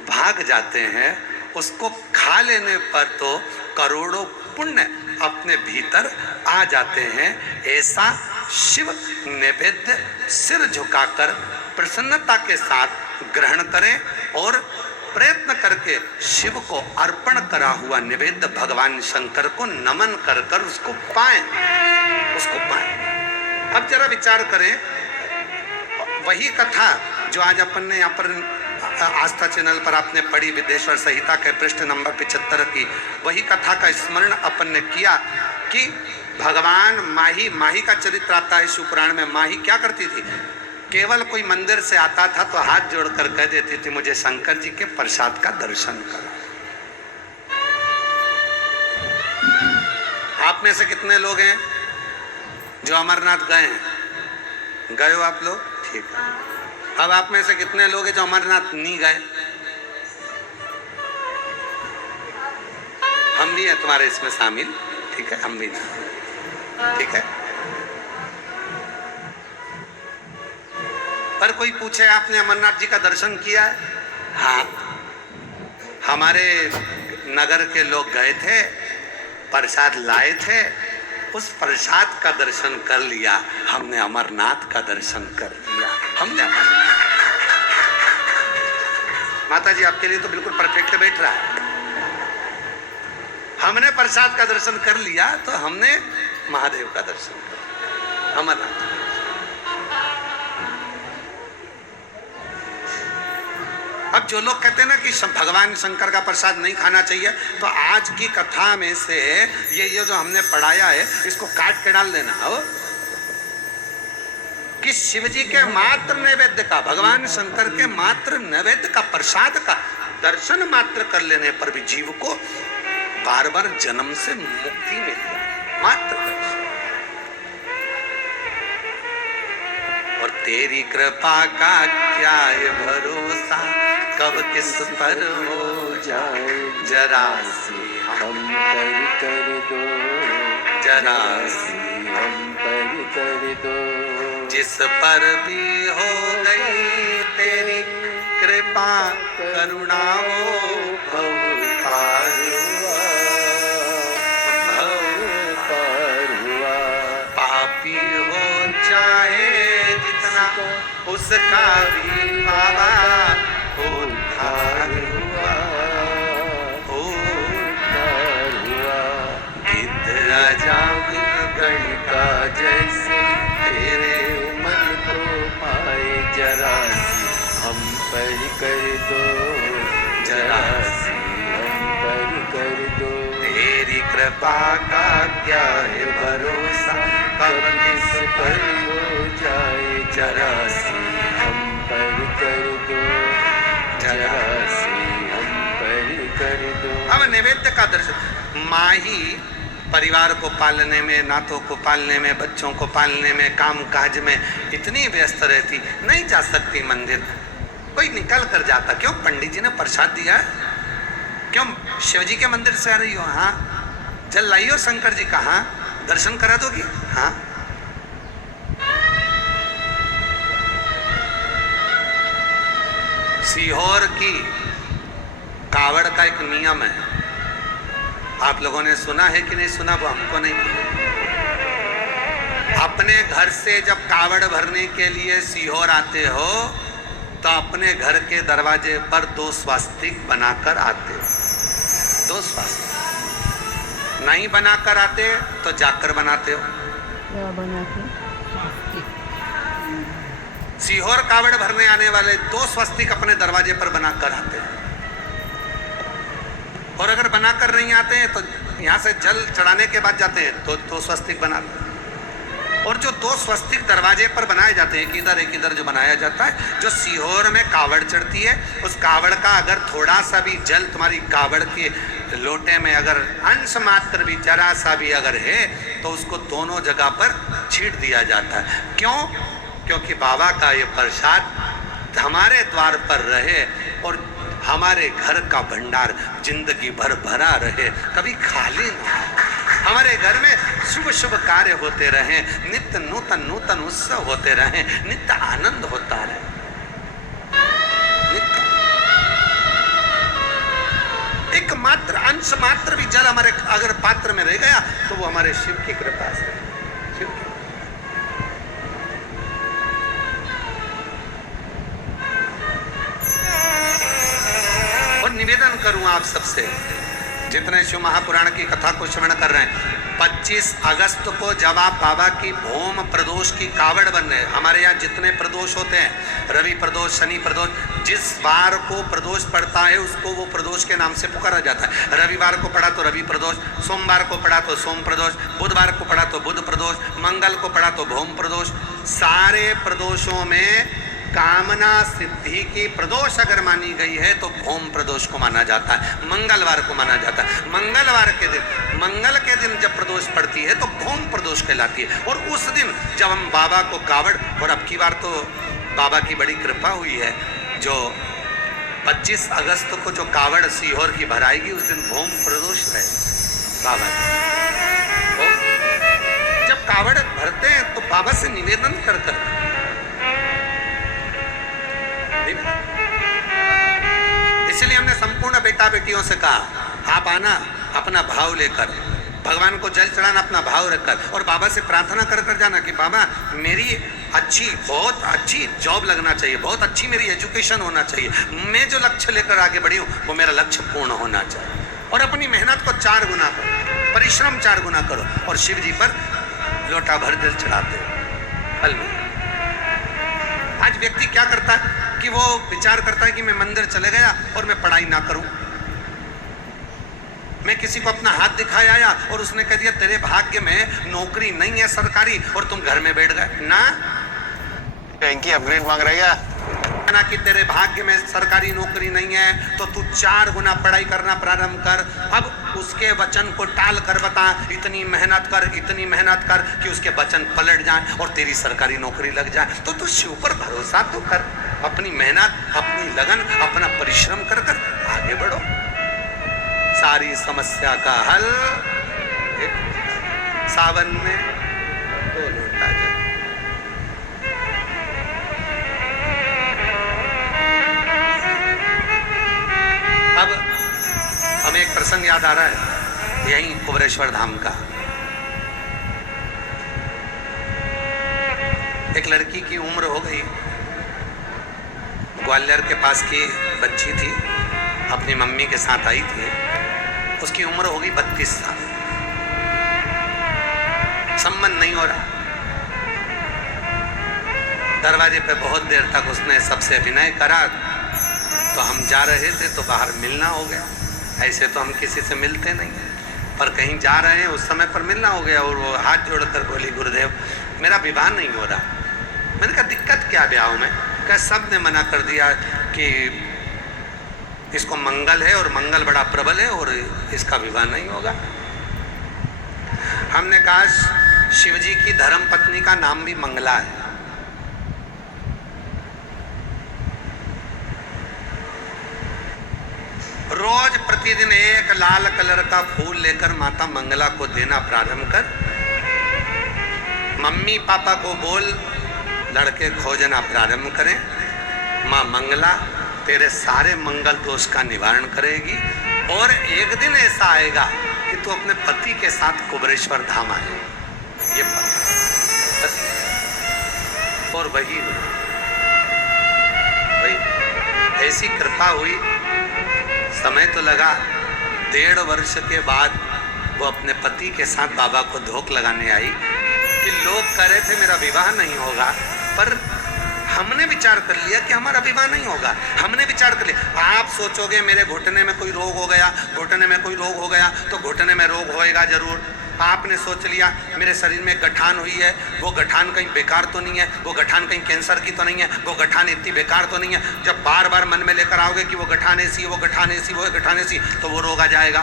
भाग जाते हैं, उसको खा लेने पर तो करोड़ों पुण्य अपने भीतर आ जाते हैं। ऐसा शिव नैवेद्य सिर झुकाकर प्रसन्नता के साथ ग्रहण करें और प्रयत्न करके शिव को अर्पण करा हुआ निवेद्य भगवान शंकर को नमन कर कर उसको पाएं, उसको पाएं। अब जरा विचार करें, वही कथा जो आज अपन ने यहाँ पर आस्था चैनल पर आपने पढ़ी, विद्येश्वर संहिता के पृष्ठ नंबर 75 की, वही कथा का स्मरण अपन ने किया कि भगवान माही का चरित्र आता है शिव पुराण में। माही क्या करती थी? केवल कोई मंदिर से आता था तो हाथ जोड़कर कह देती थी, मुझे शंकर जी के प्रसाद का दर्शन करो। आप में से कितने लोग हैं जो अमरनाथ गए हैं? गए हो आप लोग? ठीक है। अब आप में से कितने लोग हैं जो अमरनाथ नहीं गए? हम भी हैं तुम्हारे इसमें शामिल, ठीक है, हम भी नहीं, ठीक है। पर कोई पूछे आपने अमरनाथ जी का दर्शन किया है? हाँ, हमारे नगर के लोग गए थे प्रसाद लाए थे, उस प्रसाद का दर्शन कर लिया, हमने अमरनाथ का दर्शन कर लिया। हमने माता जी आपके लिए तो बिल्कुल परफेक्ट बैठ रहा है। हमने प्रसाद का दर्शन कर लिया तो हमने महादेव का दर्शन कर लिया, अमरनाथ। अब जो लोग कहते हैं ना कि भगवान शंकर का प्रसाद नहीं खाना चाहिए, तो आज की कथा में से ये जो हमने पढ़ाया है इसको काट के डाल देना हो कि शिव जी के मात्र नैवेद्य का, भगवान शंकर के मात्र नैवेद्य का, प्रसाद का दर्शन मात्र कर लेने पर भी जीव को बार बार जन्म से मुक्ति मिलती है, मात्र दर्शन। और तेरी कृपा का क्या है भरोसा, कब किस पर हो जाए जरा सी हम कर दो, जरा सी हम कर दो। जिस पर भी हो गई तेरी कृपा करुणा वो भव पार हुआ, पापी हो चाहे जितना उसका भी बाबा उद्धार हुआ, उद्धार हुआ। इतना जाग गण का जैसे तेरे मन को पाए, जरा सी हम पर कर दो, जरा सी हम पर कर दो। तेरी कृपा का क्या है भरोसा, कब किस पर हो जाए जरा सी हम पर कर दो, जरा सी हम पर कर दो। अब नैवेद्य का दर्शन, माँ ही परिवार को पालने में, नातों को पालने में, बच्चों को पालने में, काम काज में इतनी व्यस्त रहती, नहीं जा सकती मंदिर। कोई निकल कर जाता, क्यों पंडित जी ने प्रसाद दिया है, क्यों शिव जी के मंदिर से आ रही हो, हाँ जल लाई हो शंकर जी का, हाँ दर्शन करा दोगी, हाँ। सीहोर की कावड़ का एक नियम है, आप लोगों ने सुना है कि नहीं सुना, वो हमको नहीं पता। अपने घर से जब कावड़ भरने के लिए सीहोर आते हो तो अपने घर के दरवाजे पर 2 स्वास्तिक बनाकर आते हो, 2 स्वास्तिक। नहीं बनाकर आते तो जाकर बनाते हो, बना के सीहोर कावड़ भरने आने वाले 2 स्वस्तिक अपने दरवाजे पर बनाकर आते हैं। और अगर बनाकर नहीं आते हैं तो यहाँ से जल चढ़ाने के बाद जाते हैं तो 2 स्वस्तिक बनाते हैं। और जो 2 स्वस्तिक दरवाजे पर बनाए जाते हैं, एक इधर जो बनाया जाता है, जो सीहोर में कावड़ चढ़ती है, उस कावड़ का अगर थोड़ा सा भी जल तुम्हारी कावड़ के लोटे में अगर अंश मात्र भी जरा सा भी अगर है तो उसको दोनों जगह पर छीट दिया जाता है। क्यों? क्योंकि बाबा का ये प्रसाद हमारे द्वार पर रहे और हमारे घर का भंडार जिंदगी भर भरा रहे, कभी खाली ना हो। हमारे घर में शुभ शुभ कार्य होते रहे, नित्य नूतन नूतन उत्सव होते रहे, नित्य आनंद होता रहे। नित्य एक मात्र अंश मात्र भी जल हमारे अगर पात्र में रह गया तो वो हमारे शिव की कृपा से, शिव की। और निवेदन करूं आप सबसे, जितने शिव महापुराण की कथा को श्रवण कर रहे हैं, 25 अगस्त को जब आप बाबा की भौम प्रदोष की कावड़ बन रहे हैं, हमारे यहाँ जितने प्रदोष होते हैं, रवि प्रदोष, शनि प्रदोष, जिस बार को प्रदोष पड़ता है उसको वो प्रदोष के नाम से पुकारा जाता है। रविवार को पड़ा तो रवि प्रदोष, सोमवार को पड़ा तो सोम प्रदोष, बुधवार को पड़ा तो बुध प्रदोष, मंगल को पड़ा तो भौम प्रदोष। सारे प्रदोषों में कामना सिद्धि की प्रदोष अगर मानी गई है तो भौम प्रदोष को माना जाता है, मंगलवार को माना जाता है। मंगलवार के दिन, मंगल के दिन जब प्रदोष पड़ती है तो भौम प्रदोष कहलाती है। और उस दिन जब हम बाबा को कावड़, और अब की बार तो बाबा की बड़ी कृपा हुई है, जो 25 अगस्त को जो कावड़ सीहोर की भराएगी उस दिन भौम प्रदोष है बाबा। जब कावड़ भरते हैं तो बाबा से निवेदन कर कर, इसलिए हमने संपूर्ण बेटा बेटियों से कहा, आप आना अपना भाव लेकर, भगवान को जल चढ़ाना अपना भाव रखकर, और बाबा से प्रार्थना कर कर जाना कि बाबा मेरी बहुत अच्छी जॉब लगना चाहिए, बहुत अच्छी मेरी एजुकेशन होना चाहिए, मैं जो लक्ष्य लेकर आगे बढ़ी हूँ वो मेरा लक्ष्य पूर्ण होना चाहिए। और अपनी मेहनत को 4 गुना करो, परिश्रम 4 गुना करो, और शिव जी पर लोटा भर जल चढ़ाते हो फल में। आज व्यक्ति क्या करता है कि वो विचार करता है कि मैं मंदिर चले गया और मैं पढ़ाई ना करूं, मैं किसी को अपना हाथ दिखाया आया और उसने कह दिया तेरे भाग्य में नौकरी नहीं है सरकारी और तुम घर में बैठ गए ना, बैंक की अपग्रेड मांग रहा है ना कि तेरे भाग्य में सरकारी नौकरी नहीं है तो तू 4 गुना पढ़ाई करना प्रारंभ कर। अब उसके वचन को टाल कर बता, इतनी मेहनत कर कि उसके वचन पलट जाए और तेरी सरकारी नौकरी लग जाए। तो तू शिव पर भरोसा तो कर, अपनी मेहनत, अपनी लगन, अपना परिश्रम कर कर आगे बढ़ो। सारी समस्या का हल सावन में 2 लोटा जल। अब हमें एक प्रसंग याद आ रहा है यहीं कुबरेश्वर धाम का। एक लड़की की उम्र हो गई, ग्वालियर के पास की बच्ची थी, अपनी मम्मी के साथ आई थी, उसकी उम्र हो गई 32 साल, संबंध नहीं हो रहा। दरवाजे पे बहुत देर तक उसने सबसे अभिनय करा, तो हम जा रहे थे तो बाहर मिलना हो गया। ऐसे तो हम किसी से मिलते नहीं, पर कहीं जा रहे हैं उस समय पर मिलना हो गया। और वो हाथ जोड़कर बोली गुरुदेव मेरा विवाह नहीं हो रहा। मैंने कहा दिक्कत क्या ब्याह में? क्या सब ने मना कर दिया कि इसको मंगल है और मंगल बड़ा प्रबल है और इसका विवाह नहीं होगा। हमने कहा शिवजी की धर्म पत्नी का नाम भी मंगला है। रोज प्रतिदिन एक लाल कलर का फूल लेकर माता मंगला को देना प्रारंभ कर। मम्मी पापा को बोल लड़के खोजना प्रारंभ करें। माँ मंगला तेरे सारे मंगल दोष का निवारण करेगी और एक दिन ऐसा आएगा कि तू अपने पति के साथ कुबरेश्वर धाम आए। ये और वही ऐसी कृपा हुई। समय तो लगा, 1.5 वर्ष के बाद वो अपने पति के साथ बाबा को धोख लगाने आई कि लोग कह रहे थे मेरा विवाह नहीं होगा, पर हमने विचार कर लिया कि हमारा विवाह नहीं होगा। हमने विचार कर लिया। आप सोचोगे मेरे घुटने में कोई रोग हो गया, घुटने में कोई रोग हो गया तो घुटने में रोग होएगा जरूर। आपने सोच लिया मेरे शरीर में गठान हुई है, वो गठान कहीं बेकार तो नहीं है, वो गठान कहीं कैंसर की तो नहीं है, वो गठान इतनी बेकार तो नहीं है। जब बार बार मन में लेकर आओगे कि वो गठान ऐसी, वो गठान ऐसी, वो गठान ऐसी, तो वो रोग आ जाएगा।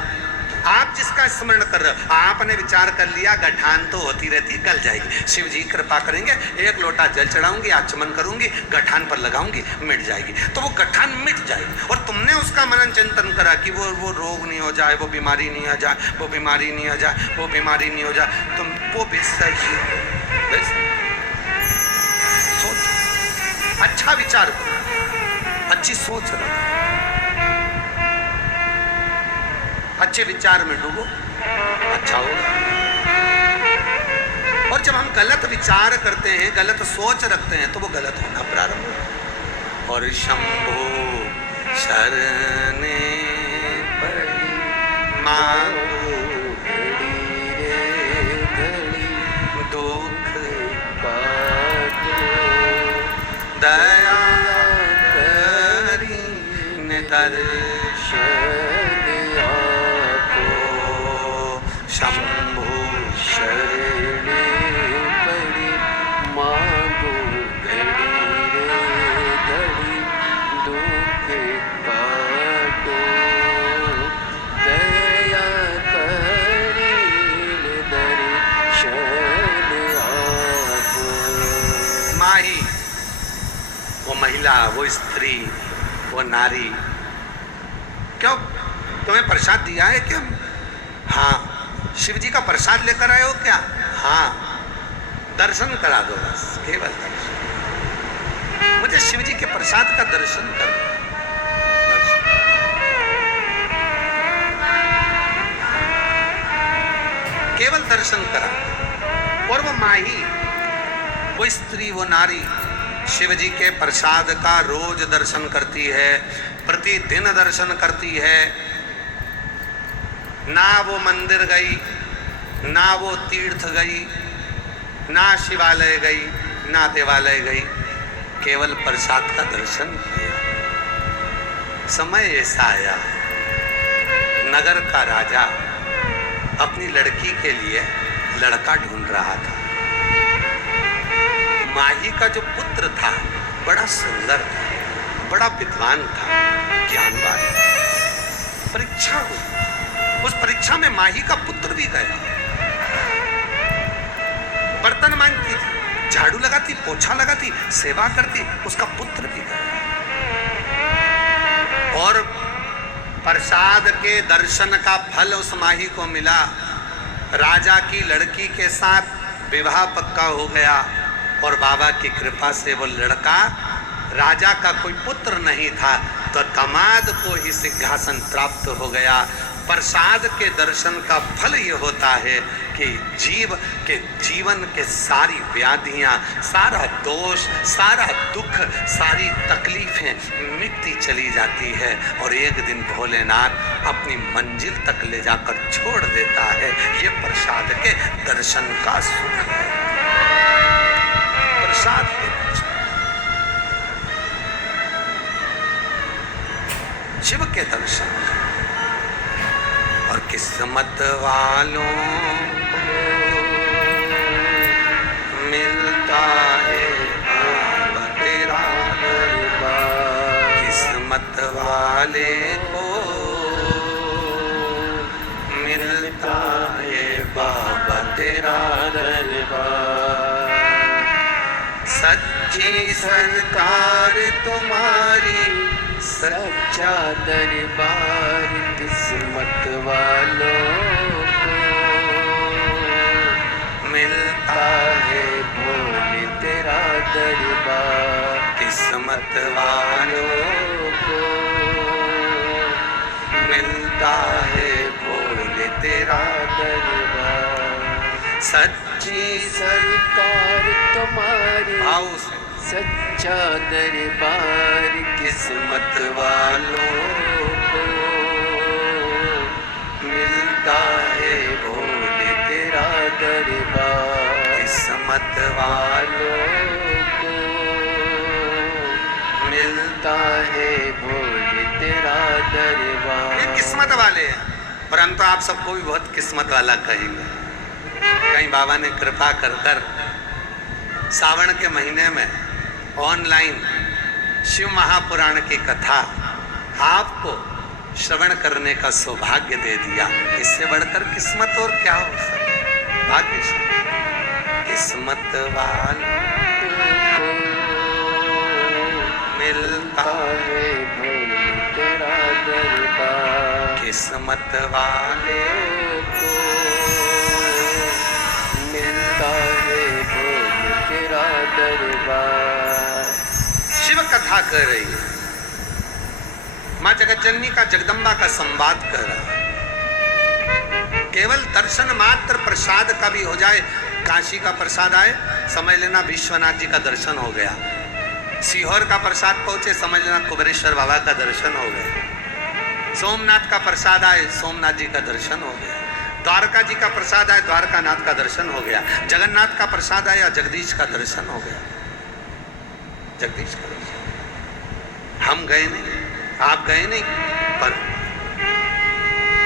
आप जिसका स्मरण कर रहे हो, आपने विचार कर लिया गठान तो होती रहती, गल जाएगी। शिव जी कृपा करेंगे, 1 लोटा जल चढ़ाऊंगी, आचमन करूंगी, गठान पर लगाऊंगी, मिट जाएगी। तो वो गठान मिट जाएगी। और तुमने उसका मनन चिंतन करा कि वो रोग नहीं हो जाए, वो बीमारी नहीं आ जाए, वो बीमारी नहीं आ जाए, वो बीमारी नहीं हो जाए। तुम वो भी सही सोच, अच्छा विचार करो, अच्छी सोच रखो, अच्छे विचार में डूबो, अच्छा होगा। और जब हम गलत विचार करते हैं, गलत सोच रखते हैं, तो वो गलत होना प्रारंभ होता। और शंभो शरणे पड़ी मांगो दुख दया करी दर्शन शंभु शरणे पड़ी मांगो घड़ी रे घड़ी दुख काटो दया करी दर्शन आपो। माही, वो महिला, वो स्त्री, वो नारी, क्यों तुम्हें प्रसाद दिया है क्या? हाँ। शिव जी का प्रसाद लेकर आए हो क्या? हाँ। दर्शन करा दो, बस केवल दर्शन। मुझे शिव जी के प्रसाद का दर्शन कर दो। केवल दर्शन करा। और वो माही, वो स्त्री, वो नारी शिव जी के प्रसाद का रोज दर्शन करती है, प्रतिदिन दर्शन करती है। ना वो मंदिर गई, ना वो तीर्थ गई, ना शिवालय गई, ना देवालय गई, केवल प्रसाद का दर्शन किया। समय ऐसा आया, नगर का राजा अपनी लड़की के लिए लड़का ढूंढ रहा था। माही का जो पुत्र था बड़ा सुंदर था, बड़ा विद्वान था, ज्ञानवान। परीक्षा हुई, उस परीक्षा में माही का पुत्र भी गया। बर्तन मांजती थी, झाड़ू लगाती, पोछा लगाती, सेवा करती, उसका पुत्र भी गया। और प्रसाद के दर्शन का फल उस माही को मिला। राजा की लड़की के साथ विवाह पक्का हो गया और बाबा की कृपा से वो लड़का, राजा का कोई पुत्र नहीं था तो दामाद को ही सिंहासन प्राप्त हो गया। प्रसाद के दर्शन का फल ये होता है कि जीवन के सारी व्याधियां, सारा दोष, सारा दुख, सारी तकलीफें मिटती चली जाती है और एक दिन भोलेनाथ अपनी मंजिल तक ले जाकर छोड़ देता है। ये प्रसाद के दर्शन का सुख है। प्रसाद के दर्शन, शिव के दर्शन का। और किस्मत वालों को मिलता है बाबा तेरा दरबार। किस्मत वाले को मिलता है बाबा तेरा दरबार। सच्ची सरकार तुम्हारी, सच्चा दरबार किस्मत वालों को मिलता है भोले तेरा दरबार। किस्मत वालों को मिलता है भोले तेरा दरबार। सच्ची सरकार तुम्हारी, भाव से सच्चा दरबार किस्मत वालों को मिलता है भोले तेरा दरबार। किस्मत वालों को मिलता है भोले तेरा दरबार। ये किस्मत वाले हैं, परंतु आप सबको भी बहुत किस्मत वाला कहेंगे। कहीं बाबा ने कृपा कर कर सावन के महीने में ऑनलाइन शिव महापुराण की कथा आपको श्रवण करने का सौभाग्य दे दिया। इससे बढ़कर किस्मत और क्या हो सकता। भाग्यशाली किस्मत वालों को मिलता है भोले तेरा दरबार। किस्मत वाले को मिलता है भोले तेरा दरबार। शिव कथा कर रही है, माँ जगतजननी का, जगदम्बा का संवाद कर रहा है। केवल दर्शन मात्र प्रसाद का भी हो जाए। काशी का प्रसाद आए, समझ लेना विश्वनाथ जी का दर्शन हो गया। सीहोर का प्रसाद पहुंचे, समझ लेना कुबेरेश्वर बाबा का दर्शन हो गया। सोमनाथ का प्रसाद आए, सोमनाथ जी का दर्शन हो गया। द्वारका जी का प्रसाद आए, द्वारकानाथ का दर्शन हो गया। जगन्नाथ का प्रसाद आया, जगदीश का दर्शन हो गया। जगदीश का दर्शन हम गए नहीं, आप गए नहीं, पर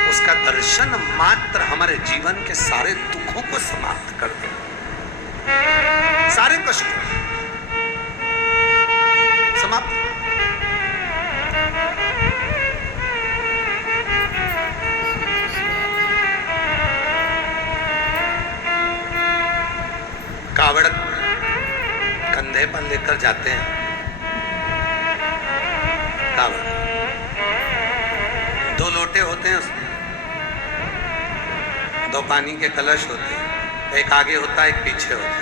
उसका दर्शन मात्र हमारे जीवन के सारे दुखों को समाप्त कर दे, सारे कष्ट समाप्त। कावड़ कंधे पर लेकर जाते हैं। कावड़ दो लोटे होते हैं उसमें, दो पानी के कलश होते हैं, एक आगे होता है एक पीछे होता है।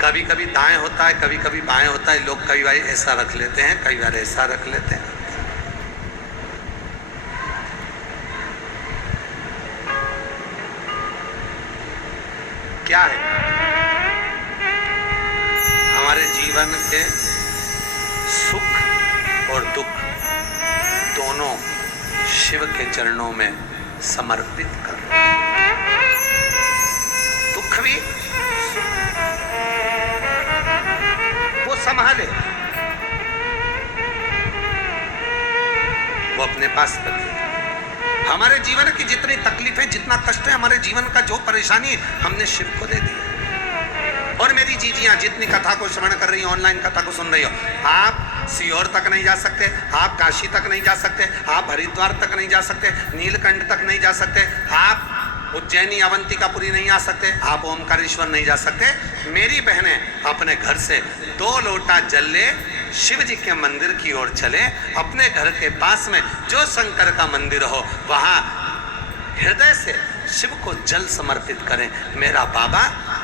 कभी कभी दाएं होता है, कभी कभी बाएं होता है। लोग कई बार ऐसा रख लेते हैं, कई बार ऐसा रख लेते हैं। क्या है? हमारे जीवन के सुख और दुख दोनों शिव के चरणों में समर्पित कर। दुख भी वो संभाले, वो अपने पास रखे। हमारे जीवन की जितनी तकलीफें, जितना कष्ट है, हमारे जीवन का जो परेशानी हमने शिव को दे दिया। और मेरी जीजियां जितनी कथा को श्रवण कर रही हो, ऑनलाइन कथा को सुन रही हो, आप सीहोर तक नहीं जा सकते, आप काशी तक नहीं जा सकते, आप हरिद्वार तक नहीं जा सकते, नीलकंठ तक नहीं जा सकते, आप उज्जैनी अवंतिकापुरी नहीं आ सकते, आप ओमकारेश्वर नहीं जा सकते। मेरी बहनें अपने घर से 2 लोटा जल ले, शिव जी के मंदिर की ओर चले। अपने घर के पास में जो शंकर का मंदिर हो, वहां हृदय से शिव को जल समर्पित करें। मेरा बाबा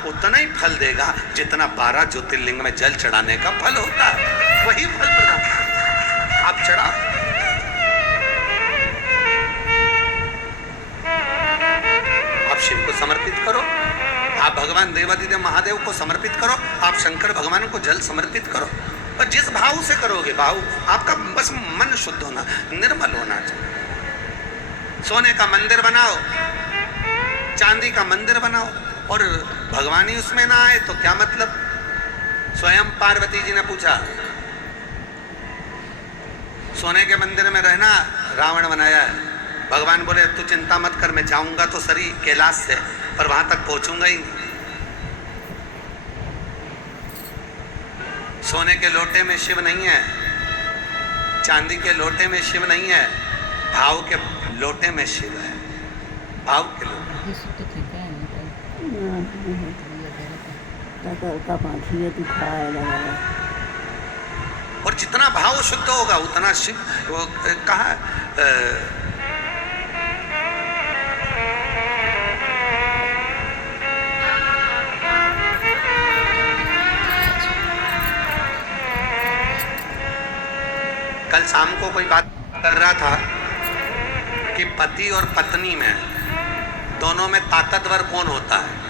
उतना ही फल देगा जितना 12 ज्योतिर्लिंग में जल चढ़ाने का फल होता है, वही फल प्रदान। आप चढ़ाओ, आप शिव को समर्पित करो, आप भगवान देवादिदेव महादेव को समर्पित करो, आप शंकर भगवान को जल समर्पित करो। और जिस भाव से करोगे, भाव आपका बस मन शुद्ध होना, निर्मल होना चाहिए। सोने का मंदिर बनाओ, चांदी का मंदिर बनाओ, और भगवान ही उसमें ना आए तो क्या मतलब? स्वयं पार्वती जी ने पूछा, सोने के मंदिर में रहना रावण बनाया है। भगवान बोले तू चिंता मत कर, मैं जाऊंगा तो सरी कैलाश से, पर वहां तक पहुंचूंगा ही नहीं। सोने के लोटे में शिव नहीं है, चांदी के लोटे में शिव नहीं है, भाव के लोटे में शिव है। भाव के लोटे और जितना भाव शुद्ध होगा उतना शिव। वो कहा कल शाम को कोई बात कर रहा था कि पति और पत्नी में दोनों में ताकतवर कौन होता है?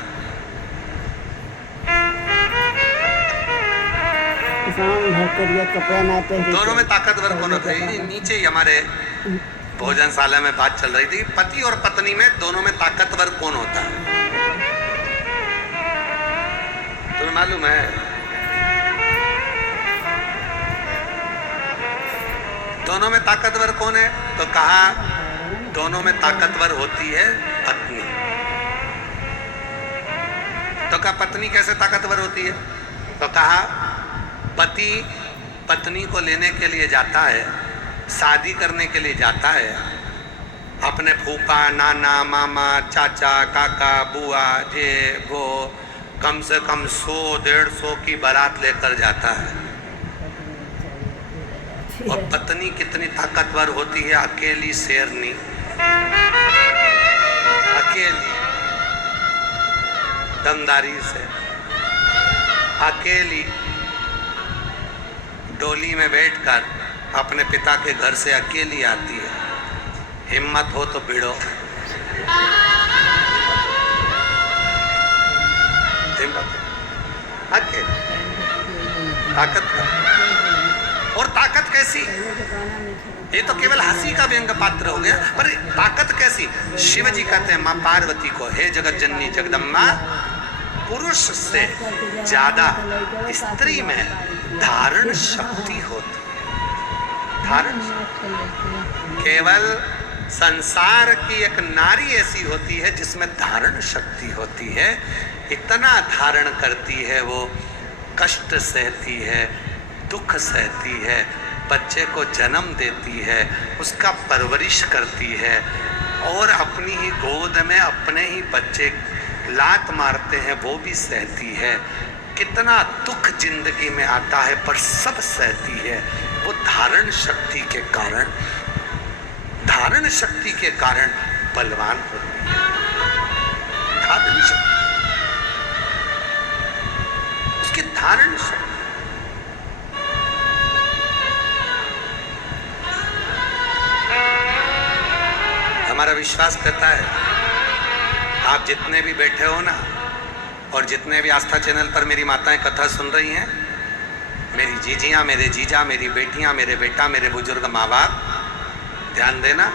दोनों में ताकतवर कौन होता है? नीचे ही हमारे भोजनशाला में बात चल रही थी, पति और पत्नी में दोनों में ताकतवर कौन होता है? तुम्हें मालूम है? दोनों में ताकतवर कौन है? तो कहा दोनों में ताकतवर होती है पत्नी। तो कहा पत्नी कैसे ताकतवर होती है? तो कहा पति पत्नी को लेने के लिए जाता है, शादी करने के लिए जाता है, अपने फूफा, नाना, मामा, चाचा, काका, बुआ, जे वो कम से कम 100-150 की बारात लेकर जाता है। और पत्नी कितनी ताकतवर होती है? अकेली शेरनी, अकेली दमदारी से, अकेली डोली में बैठकर अपने पिता के घर से अकेली आती है। हिम्मत हो तो भिड़ो, हिम्मत, अकेली ताकत। और ताकत कैसी? ये तो केवल हंसी का व्यंग पात्र हो गया, पर ताकत कैसी? शिव जी कहते हैं माँ पार्वती को, हे जगत जननी जगदम्बा, पुरुष से ज्यादा स्त्री में धारण शक्ति होती है। धारण केवल संसार की एक नारी ऐसी होती है जिसमें धारण शक्ति होती है। इतना धारण करती है, वो कष्ट सहती है, दुख सहती है, बच्चे को जन्म देती है, उसका परवरिश करती है, और अपनी ही गोद में अपने ही बच्चे लात मारते हैं वो भी सहती है। कितना दुख जिंदगी में आता है पर सब सहती है। वो धारण शक्ति के कारण, धारण शक्ति के कारण बलवान होती है। धारण शक्ति, उसकी धारण शक्ति। हमारा विश्वास करता है आप जितने भी बैठे हो ना, और जितने भी आस्था चैनल पर मेरी माताएं कथा सुन रही हैं, मेरी जीजियां, मेरे जीजा, मेरी बेटियां, मेरे बेटा, मेरे बुजुर्ग माँ बाप, ध्यान देना,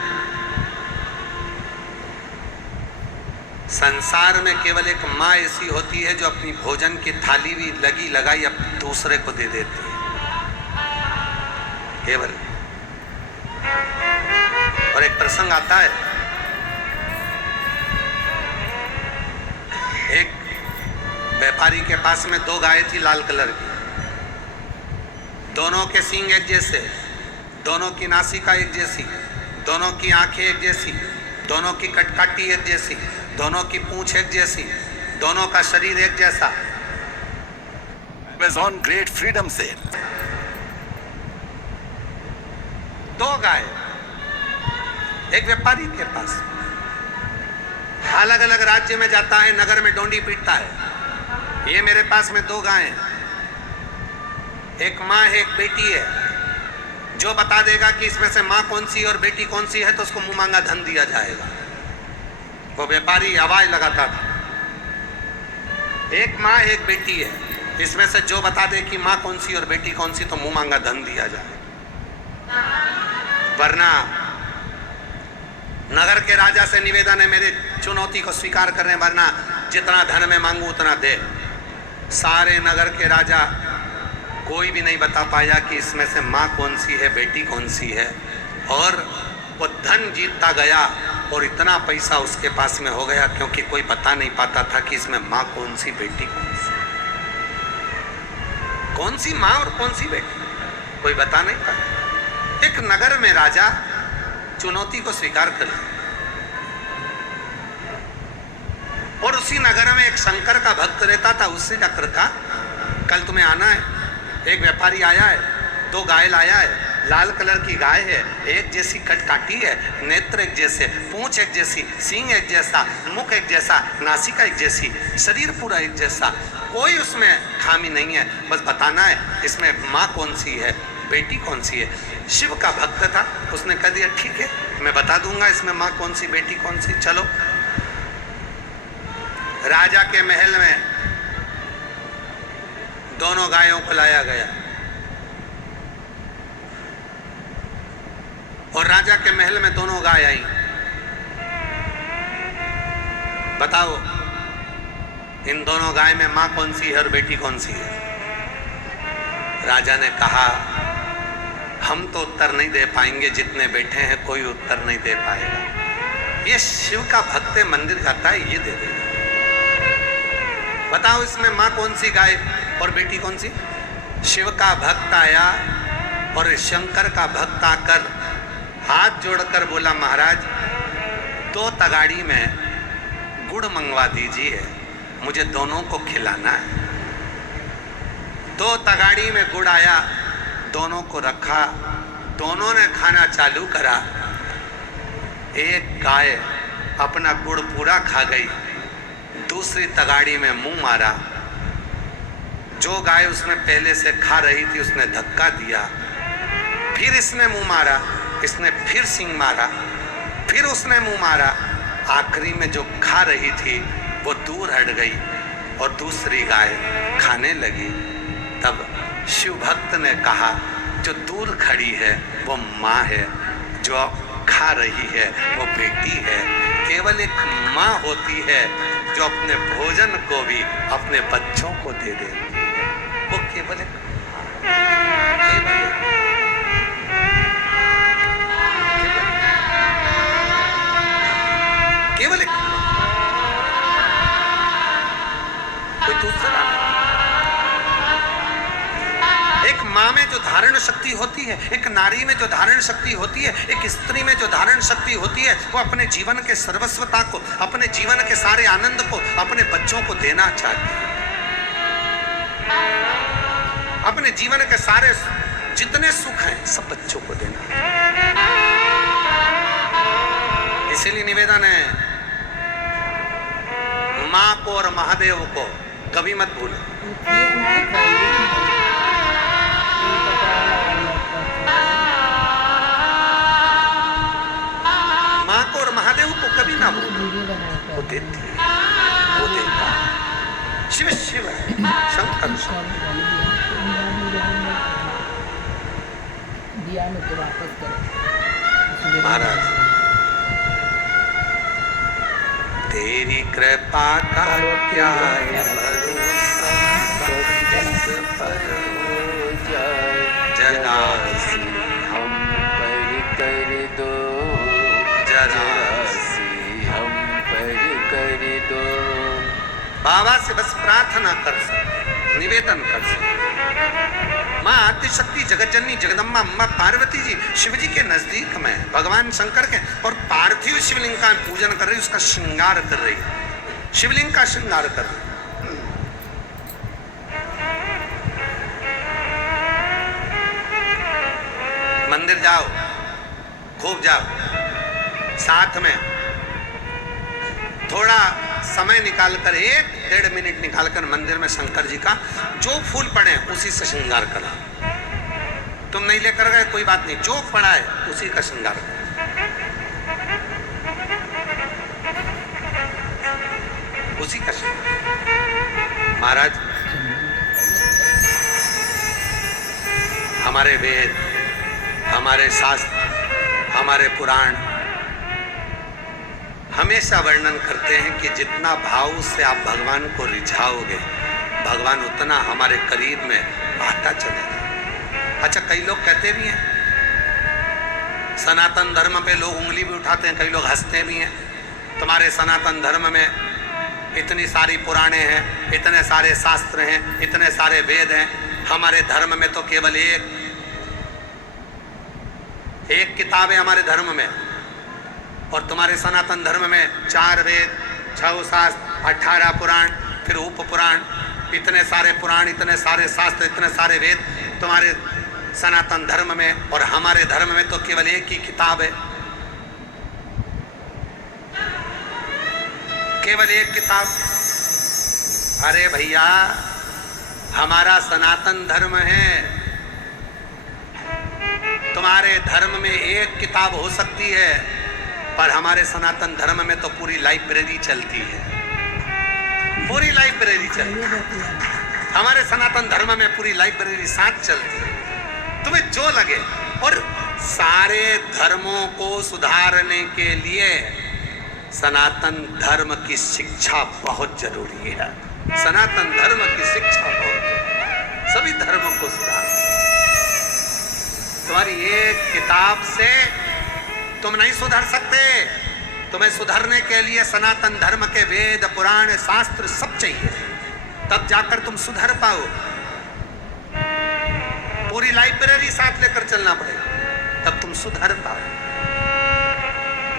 संसार में केवल एक माँ ऐसी होती है जो अपनी भोजन की थाली भी लगी लगाई अब दूसरे को दे देती है, केवल। और एक प्रसंग आता है, एक व्यापारी के पास में 2 गायें थी लाल कलर की, दोनों के सींग एक जैसे, दोनों की नासिका एक जैसी, दोनों की आंखें एक जैसी, दोनों की कटकाटी एक जैसी, दोनों की पूंछ एक जैसी, दोनों का शरीर एक जैसा। Amazon Great Freedom Sale। 2 गाय एक व्यापारी के पास, अलग अलग राज्य में जाता है, नगर में डोंडी पीटता है। ये मेरे पास में 2 गायें, एक माँ है एक बेटी है, जो बता देगा कि इसमें से माँ कौन सी और बेटी कौन सी है तो उसको मुंह मांगा धन दिया जाएगा। वो व्यापारी आवाज लगाता था, एक माँ एक बेटी है, इसमें से जो बता दे कि माँ कौन सी और बेटी कौन सी तो मुंह मांगा धन दिया जाए। वरना नगर के राजा से निवेदन है, मेरे चुनौती को स्वीकार करें, वरना जितना धन मैं मांगू उतना दे। सारे नगर के राजा कोई भी नहीं बता पाया कि इसमें से माँ कौन सी है बेटी कौन सी है, और वो धन जीतता गया और इतना पैसा उसके पास में हो गया क्योंकि कोई बता नहीं पाता था कि इसमें माँ कौन सी बेटी कौन सी माँ और कौन सी बेटी, कोई बता नहीं पाया। एक नगर में राजा चुनौती को स्वीकार कर लिया, और उसी नगर में एक शंकर का भक्त रहता था। उससे जाकर कहा, कल तुम्हें आना है, एक व्यापारी आया है, 2 गाय लाया है, लाल कलर की गाय है, एक जैसी कटकाटी है, नेत्र एक जैसे, पूंछ एक जैसी, सींग एक जैसा, मुख एक जैसा, नासिका एक जैसी, शरीर पूरा एक जैसा, कोई उसमें खामी नहीं है, बस बताना है इसमें माँ कौन सी है बेटी कौन सी है। शिव का भक्त था, उसने कह दिया ठीक है मैं बता दूंगा इसमें माँ कौन सी बेटी कौन सी। चलो राजा के महल में दोनों गायों को लाया गया, और राजा के महल में दोनों गाय आई। बताओ इन दोनों गाय में मां कौन सी है और बेटी कौन सी है? राजा ने कहा हम तो उत्तर नहीं दे पाएंगे, जितने बैठे हैं कोई उत्तर नहीं दे पाएगा। ये शिव का भक्त मंदिर जाता है, ये दे देगा। बताओ इसमें मां कौन सी गाय और बेटी कौन सी? शिव का भक्त आया और शंकर का भक्त आकर हाथ जोड़कर बोला, महाराज 2 तगाड़ी में गुड़ मंगवा दीजिए, मुझे दोनों को खिलाना है। 2 तगाड़ी में गुड़ आया, दोनों को रखा, दोनों ने खाना चालू करा। एक गाय अपना गुड़ पूरा खा गई, दूसरी तगाड़ी में मुंह मारा। जो गाय उसमें पहले से खा रही थी उसने धक्का दिया, फिर इसने मुंह मारा, इसने फिर सींग मारा, फिर उसने मुंह मारा। आखिरी में जो खा रही थी वो दूर हट गई और दूसरी गाय खाने लगी। तब शिव भक्त ने कहा, जो दूर खड़ी है वो माँ है, जो खा रही है वो बेटी है। केवल एक माँ होती है जो अपने भोजन को भी अपने बच्चों को दे देती है। वो केवल एक केवल कोई दूसरा। एक माँ में जो धारण शक्ति होती है, एक नारी में जो धारण शक्ति होती है, एक स्त्री में जो धारण शक्ति होती है, वो अपने जीवन के सर्वस्वता को, अपने जीवन के सारे आनंद को अपने बच्चों को देना चाहती है। अपने जीवन के सारे जितने सुख हैं सब बच्चों को देना। इसीलिए निवेदन है, माँ को और महादेव को कभी मत भूलो। माँ को और महादेव को कभी ना भूलो। वो देती है, वो देता है। कर दिया में तो वापस करो महाराज तेरी कृपा का क्या है भरोसा किस पर हो जाए जरा सी हम पर कर दो जरा सी हम पर कर दो। बाबा से बस प्रार्थना कर सकते, निवेदन कर सकते। माँ आद्यशक्ति जगतजननी जगदम्बा अम्मा पार्वती जी शिव जी के नजदीक में भगवान शंकर के और पार्थिव शिवलिंग का पूजन कर रही, उसका श्रृंगार कर रही, शिवलिंग का श्रृंगार कर रही। मंदिर जाओ, खूब जाओ, साथ में थोड़ा समय निकालकर 1-1.5 मिनट निकालकर मंदिर में शंकर जी का जो फूल पड़े उसी से श्रृंगार करा। तुम नहीं लेकर गए कोई बात नहीं, जो पड़ा है उसी का श्रृंगार करो। उसी का श्रृंगार। महाराज हमारे वेद, हमारे शास्त्र, हमारे पुराण हमेशा वर्णन करते हैं कि जितना भाव से आप भगवान को रिझाओगे भगवान उतना हमारे करीब में आता चलेगा। अच्छा, कई लोग कहते भी हैं सनातन धर्म पे लोग उंगली भी उठाते हैं, कई लोग हंसते भी हैं। तुम्हारे सनातन धर्म में इतनी सारी पुराणे हैं, इतने सारे शास्त्र हैं, इतने सारे वेद हैं, हमारे धर्म में तो केवल एक किताब है हमारे धर्म में, और तुम्हारे सनातन धर्म में 4 वेद, 6 शास्त्र, 18 पुराण, फिर उप पुराण, इतने सारे पुराण, इतने सारे शास्त्र, इतने सारे वेद तुम्हारे सनातन धर्म में, और हमारे धर्म में तो केवल एक ही किताब है, केवल एक किताब। अरे भैया, हमारा सनातन धर्म है, तुम्हारे धर्म में एक किताब हो सकती है, पर हमारे सनातन धर्म में तो पूरी लाइब्रेरी चलती है, पूरी लाइब्रेरी चलती है। हमारे सनातन धर्म में पूरी लाइब्रेरी साथ चलती है, तुम्हें जो लगे। और सारे धर्मों को सुधारने के लिए सनातन धर्म की शिक्षा बहुत जरूरी है। सनातन धर्म की शिक्षा बहुत जरूरी है, सभी धर्मों को सुधार। तुम्हारी एक किताब से तुम नहीं सुधर सकते, तुम्हें सुधरने के लिए सनातन धर्म के वेद, पुराण, शास्त्र सब चाहिए, तब जाकर तुम सुधर पाओ। पूरी लाइब्रेरी साथ लेकर चलना पड़ेगा, तब तुम सुधर पाओ।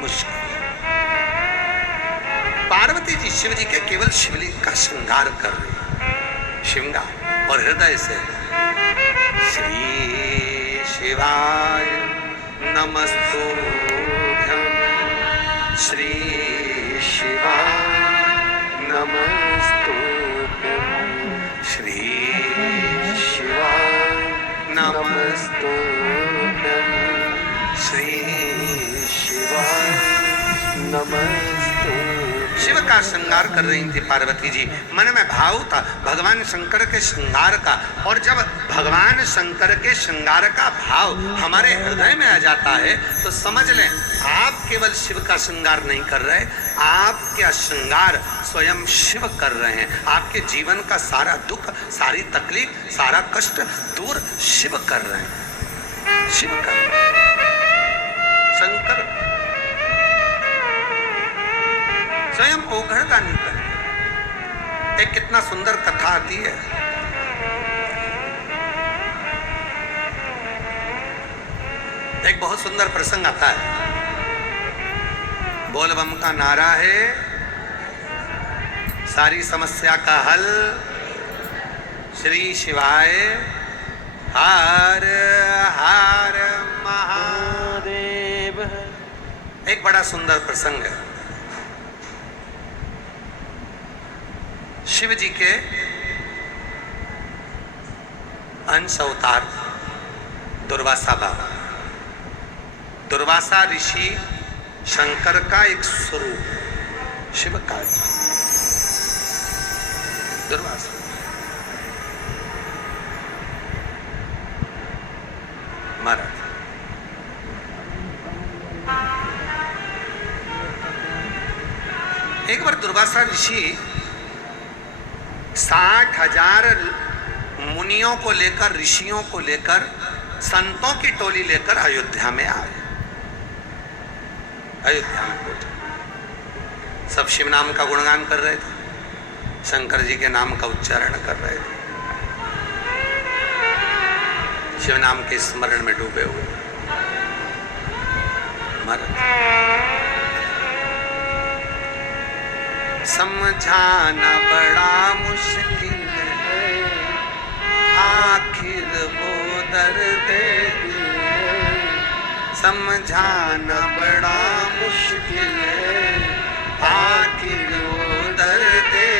मुश्किल। पार्वती जी शिव जी के केवल शिवलिंग का श्रृंगार कर रही, श्रृंगार, और हृदय से श्री शिवाय नमस्तुभ्यं, श्री शिवाय नमस्तुभ्यं, श्री शिवाय नमस्तुभ्यं, श्री शिवाय नमस्तुभ्यं। शिव का श्रृंगार कर रही थी पार्वती जी। मन में भाव था भगवान शंकर के श्रृंगार का, और जब भगवान शंकर के श्रृंगार का भाव हमारे हृदय में आ जाता है तो समझ लें आप केवल शिव का श्रृंगार नहीं कर रहे, आपका श्रृंगार स्वयं शिव कर रहे हैं। आपके जीवन का सारा दुख, सारी तकलीफ, सारा कष्ट दूर शिव कर रहे हैं, शिव कर रहे हैं। शंकर स्वयं ओघड़दानी कर। एक कितना सुंदर कथा आती है, एक बहुत सुंदर प्रसंग आता है। बोल बम का नारा है, सारी समस्या का हल श्री शिवाय हर हर महादेव। एक बड़ा सुंदर प्रसंग है। शिव जी के अंश अवतार दुर्वासा बाबा, दुर्वासा ऋषि शंकर का एक स्वरूप शिव का दुर्वासा। महाराज एक बार दुर्वासा ऋषि 60,000 मुनियों को लेकर, ऋषियों को लेकर, संतों की टोली लेकर अयोध्या में आए। अयोध्या में पहुंचे, सब शिव नाम का गुणगान कर रहे थे, शंकर जी के नाम का उच्चारण कर रहे थे, शिव नाम के स्मरण में डूबे हुए। समझाना बड़ा मुश्किल है, आखिर वो दर्द है। समझाना बड़ा मुश्किल है, आखिर वो दर्द है।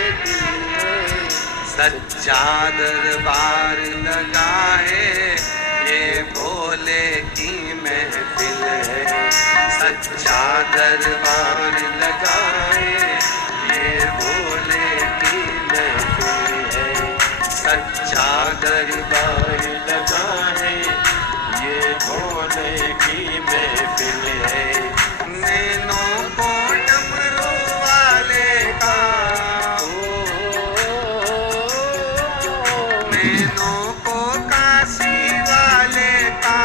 सच्चा दरबार लगा है, ये भोले की महफिल है। सच्चा दरबार लगा है, ये भोले की महफिल है। सच्चा दरबार लगा है, ये भोले की महफिल है। नैनों को डमरू वाले का, नैनों को काशी वाले का,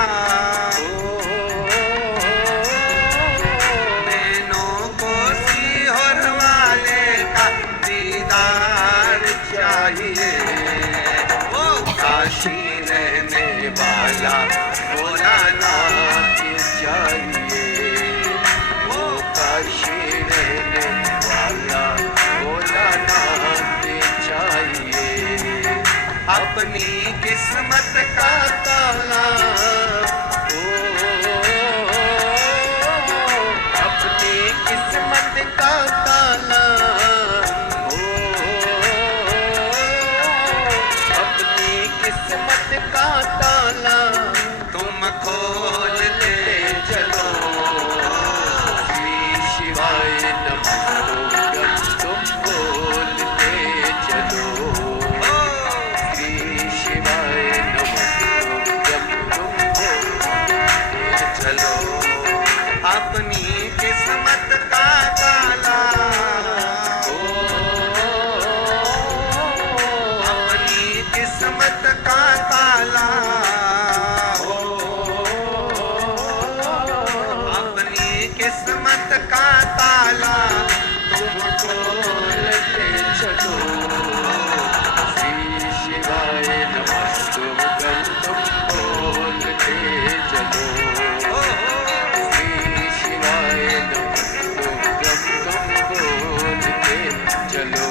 नैनों को सीहोर वाले का दीदार चाहिए। वो काशी रहने वाला भोलानाथ चाहिए। वो काशी रहने वाला भोलानाथ चाहिए। अपनी किस्मत का ताला, अपनी किस्मत का ताला, अपनी किस्मत का ताला तुम खोल ले चलो। श्री शिवाय नमः तुम बोलते चलो। श्री शिवाय नमः तुम बोलते चलो। अपनी किस्मत का ताला, अपनी किस्मत का ताला, अपनी किस्मत का ताला तुम खोलते चलो। श्री शिवाय नमस्तुभ्यं तुम बोलते चलो। श्री शिवाय नमस्तुभ्यं तुम बोलते चलो।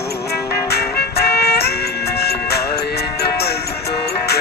श्री शिवाय नमस्तुभ्यं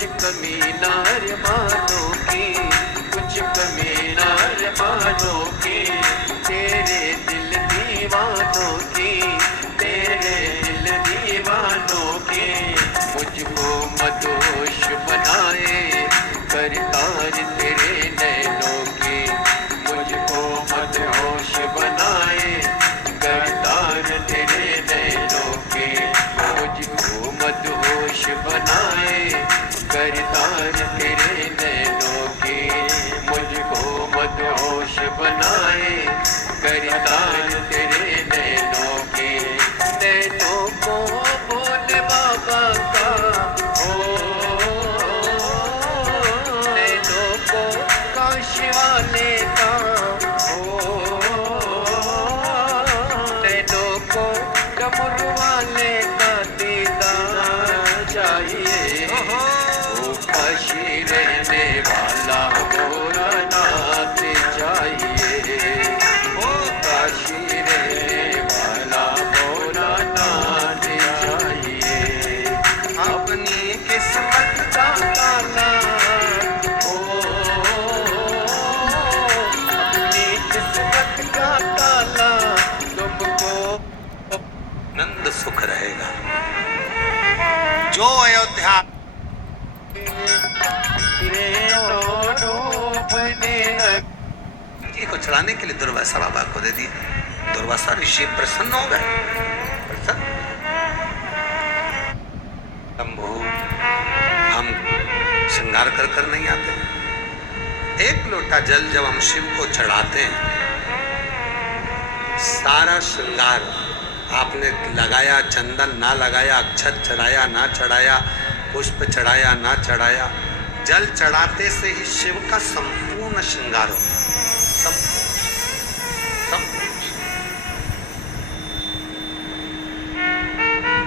कुछ कमी नार मानो की, कुछ कमी नार मानो की, तेरे दिल दीवानों की, तेरे दिल दीवानों की। मुझको मदहोश बनाए करतार तेरे नैनों की, मुझको मदहोश बनाए करतार तेरे नैनों की, मुझको मदहोश बनाए करतार तेरे नैनों की, मुझको मदहोश बनाए करतार तेरे नैनों की। नैनों को बोले बाबा का ओ, नैनों को काशी वाले का ओ, नैनों को डमरू वाले का दीदार चाहिए। ओ काशी रहने वाला मोरा नाथ चाहिए, ओ काशी रहने वाला मोरा नाथ चाहिए। अपनी किस्मत का ताला ओ, अपनी किस्मत का ताला तुमको नंद सुख रहेगा। जो अयोध्या जी को चढ़ाने के लिए दुर्वासा बाबा को दे दिए। दुर्वासा ऋषि प्रसन्न हो गए। प्रसन्न शंभु, हम श्रृंगार कर कर नहीं आते। एक लोटा जल जब हम शिव को चढ़ाते हैं, सारा श्रृंगार आपने लगाया, चंदन ना लगाया, अक्षत चढ़ाया ना चढ़ाया, पुष्प चढ़ाया ना चढ़ाया, जल चढ़ाते से ही शिव का संपूर्ण श्रृंगार होता है।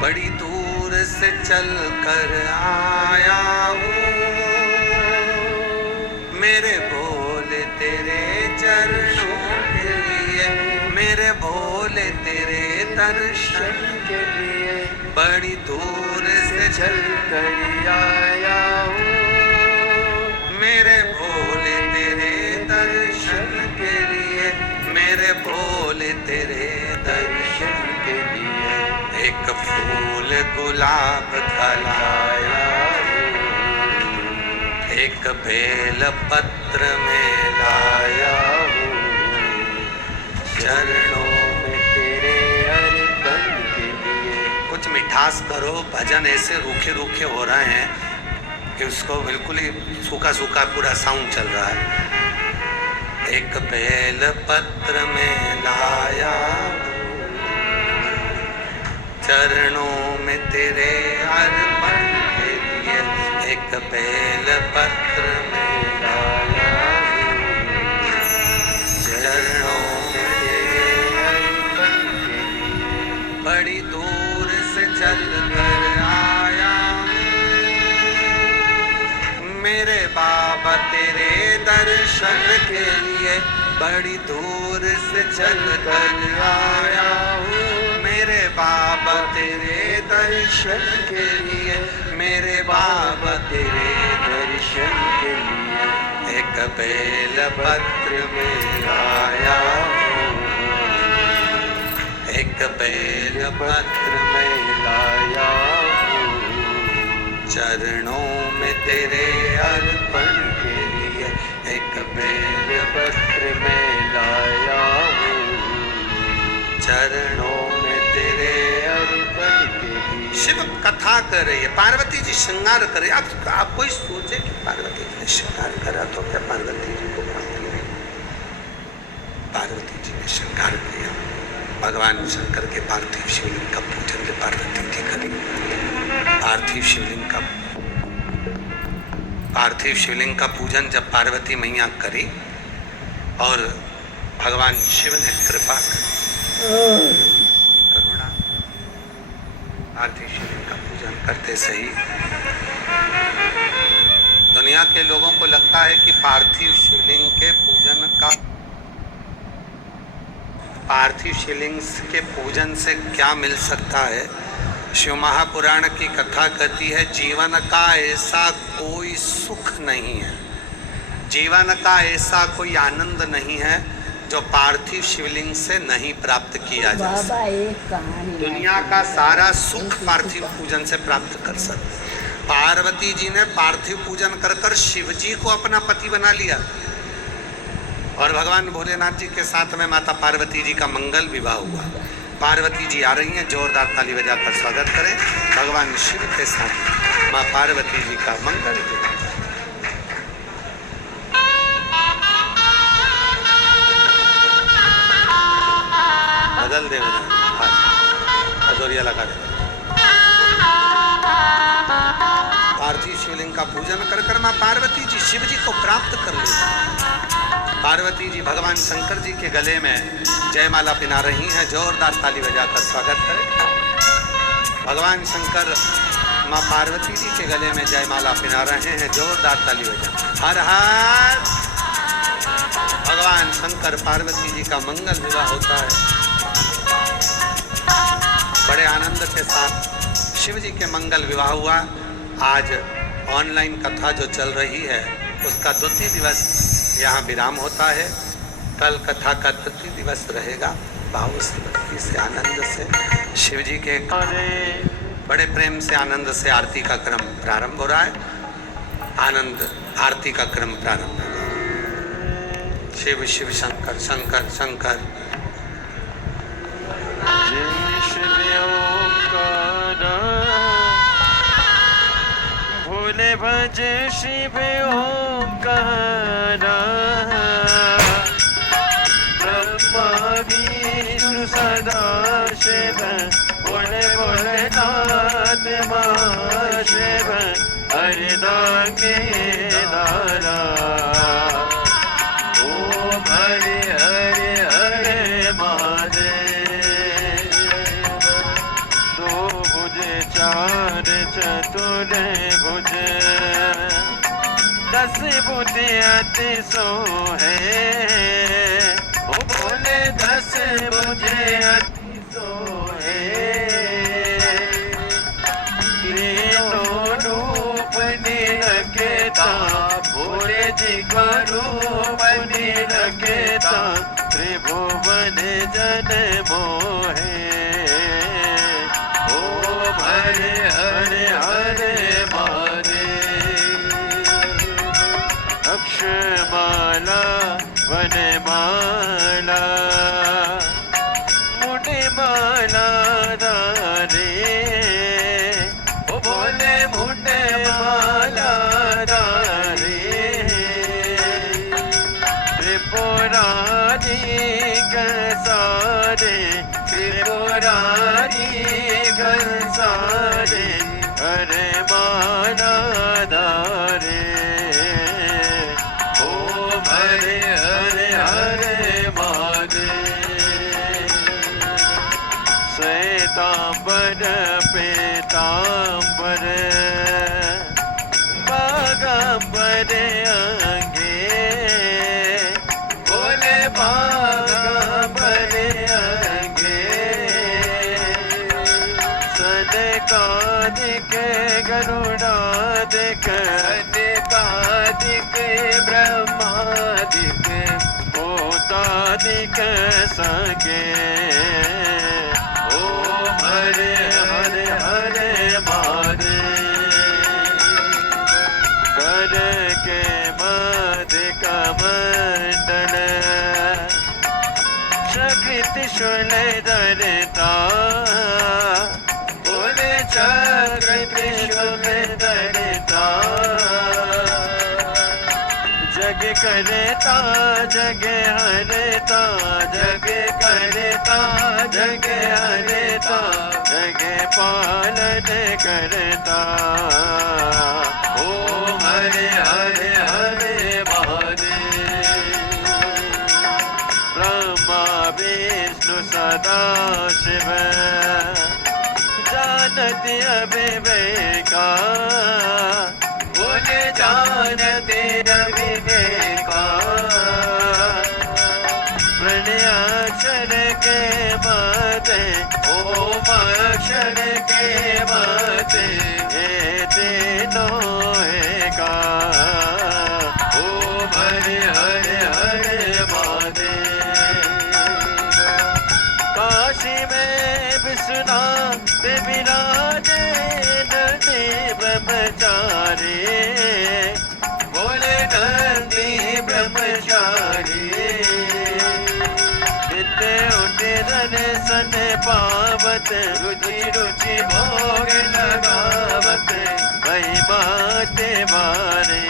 बड़ी दूर से चल कर आया हूँ, मेरे भोले तेरे चरणों के लिए, मेरे भोले तेरे दर्शन के लिए। बड़ी दूर से चल कर आया हूँ, मेरे भोले तेरे दर्शन के लिए, मेरे भोले तेरे दर्शन के लिए। एक फूल गुलाब का लाया हूँ, एक बेल पत्र में लाया हूँ, चरणों में तेरे अर्पण के लिए। कुछ मिठास करो, भजन ऐसे रूखे रूखे हो रहे हैं कि उसको बिल्कुल ही सूखा सूखा पूरा साउंड चल रहा है। एक बेल पत्र में लाया, चरणों में तेरे अर्पण के लिए। एक बेल पत्र में लाया, चरणों में तेरे अर्पण के लिए। बड़ी दूर से चल कर आया मेरे बाबा तेरे दर्शन के लिए। बड़ी दूर से चल कर आया हूँ मेरे बाबा तेरे दर्शन के लिए, मेरे बाबा तेरे दर्शन के लिए। एक बेल पत्र में आया हूँ, एक बेल पत्र में लाया हूँ, चरणों में तेरे अर्पण के लिए। एक बेल पत्र में लाया हूँ, चरणों में तेरे अर्पण के लिए। शिव कथा कर रही है, पार्वती जी श्रृंगार कर रही है। आप कोई सोचे कि पार्वती जी ने श्रृंगार करा तो क्या पार्वती जी को प्राप्ति नहीं? पार्वती जी ने श्रृंगार किया, भगवान शंकर के पार्थिव शिवलिंग का पूजन जब पार्वती जी करी, पार्थिव शिवलिंग का पूजन जब पार्वती मैया करी और भगवान शिव ने कृपा करुणा, पार्थिव शिवलिंग का पूजन करते सही दुनिया के लोगों को लगता है कि पार्थिव शिवलिंग के पूजन का, पार्थिव शिवलिंग के पूजन से क्या मिल सकता है। शिव महापुराण की कथा कहती है जीवन का ऐसा कोई सुख नहीं है, जीवन का ऐसा कोई आनंद नहीं है जो पार्थिव शिवलिंग से नहीं प्राप्त किया जा सकता। बाबा एक कहानी दुनिया का सारा सुख पार्थिव पूजन से प्राप्त कर सकते। पार्वती जी ने पार्थिव पूजन कर कर शिव जी को अपना पति बना लिया और भगवान भोलेनाथ जी के साथ में माता पार्वती जी का मंगल विवाह हुआ। पार्वती जी आ रही हैं, जोरदार ताली बजाकर स्वागत करें। भगवान शिव के साथ माँ पार्वती जी का मंगल विवाह। बदल दे अजोरिया लगा दे। पार्थिव शिवलिंग का पूजन कर कर माँ पार्वती जी शिव जी को प्राप्त कर लेती। पार्वती जी भगवान शंकर जी के गले में जयमाला पिना रही हैं, जोरदार ताली बजाकर स्वागत करें। भगवान शंकर माँ पार्वती जी के गले में जयमाला पिना रहे हैं, जोरदार ताली बजा। हर हर भगवान शंकर पार्वती जी का मंगल विवाह होता है। बड़े आनंद के साथ शिव जी के मंगल विवाह हुआ। आज ऑनलाइन कथा जो चल रही है उसका द्वितीय दिवस यहाँ विराम होता है। कल कथा का तृतीय दिवस रहेगा। भाव से भक्ति से आनंद से शिव जी के बड़े प्रेम से आनंद से आरती का क्रम प्रारंभ हो रहा है। आनंद आरती का क्रम प्रारंभ हो रहा है। शिव शिव शंकर शंकर शंकर। भोले भज शिव ओंकारा, ब्रह्मा विष्णु सदा शिव, बोले बोले नाथ महाशिव, हरिदा के दारा। ओम हरे हरे हरे महादेव। दो भुजे चार चतुर भुजे, 10 बुद्धि अति सो है। ओ बोले 10 बुद्धि अति सो है। तीनों रूप निरखेता, भोले जी का रूप निरखेता, त्रिभुवन जन मोहे। ओम हरे हरे हरे अक्षमाला वनमाला, मुंडमाला दारे। ओ बोले मुंडमाला दारे। त्रिपुरारी गसारे, त्रिपुरारी गसारे, हरे माला दारे। हरे हरे हरे महादेव। श्वेतांबर पीतांबर, बागांबर अंगे। बोले बागांबर अंगे। सनकादिक गरुड़ादिक, सनकादिक ब्रह्मादिक, भूतादिक सके। ओम हरे हरे हरे महादेव। कर के मध्य कमंडल, चक्र शूल धरता। बोले चक्र त्रिशूल धरता। जग करता जग हरता, जग करता जग हरता, जग पालन करता। ओम हरे हरे हरे महादेव। ब्रह्मा विष्णु सदा शिव, जानती अविवेका। बोले जानते अविवेका। प्रणयाक्षर के माते, ओम अक्षर हर के माते नोए का ओम हरे हरे हरे महादेव। काशी में विश्वनाथ विराजे नंदी ब्रह्मचारी बोले नंदी ब्रह्मचारी नित्य उठे दर्शन पावत रुचि रुचि भोग लगावत वही बाटे मारे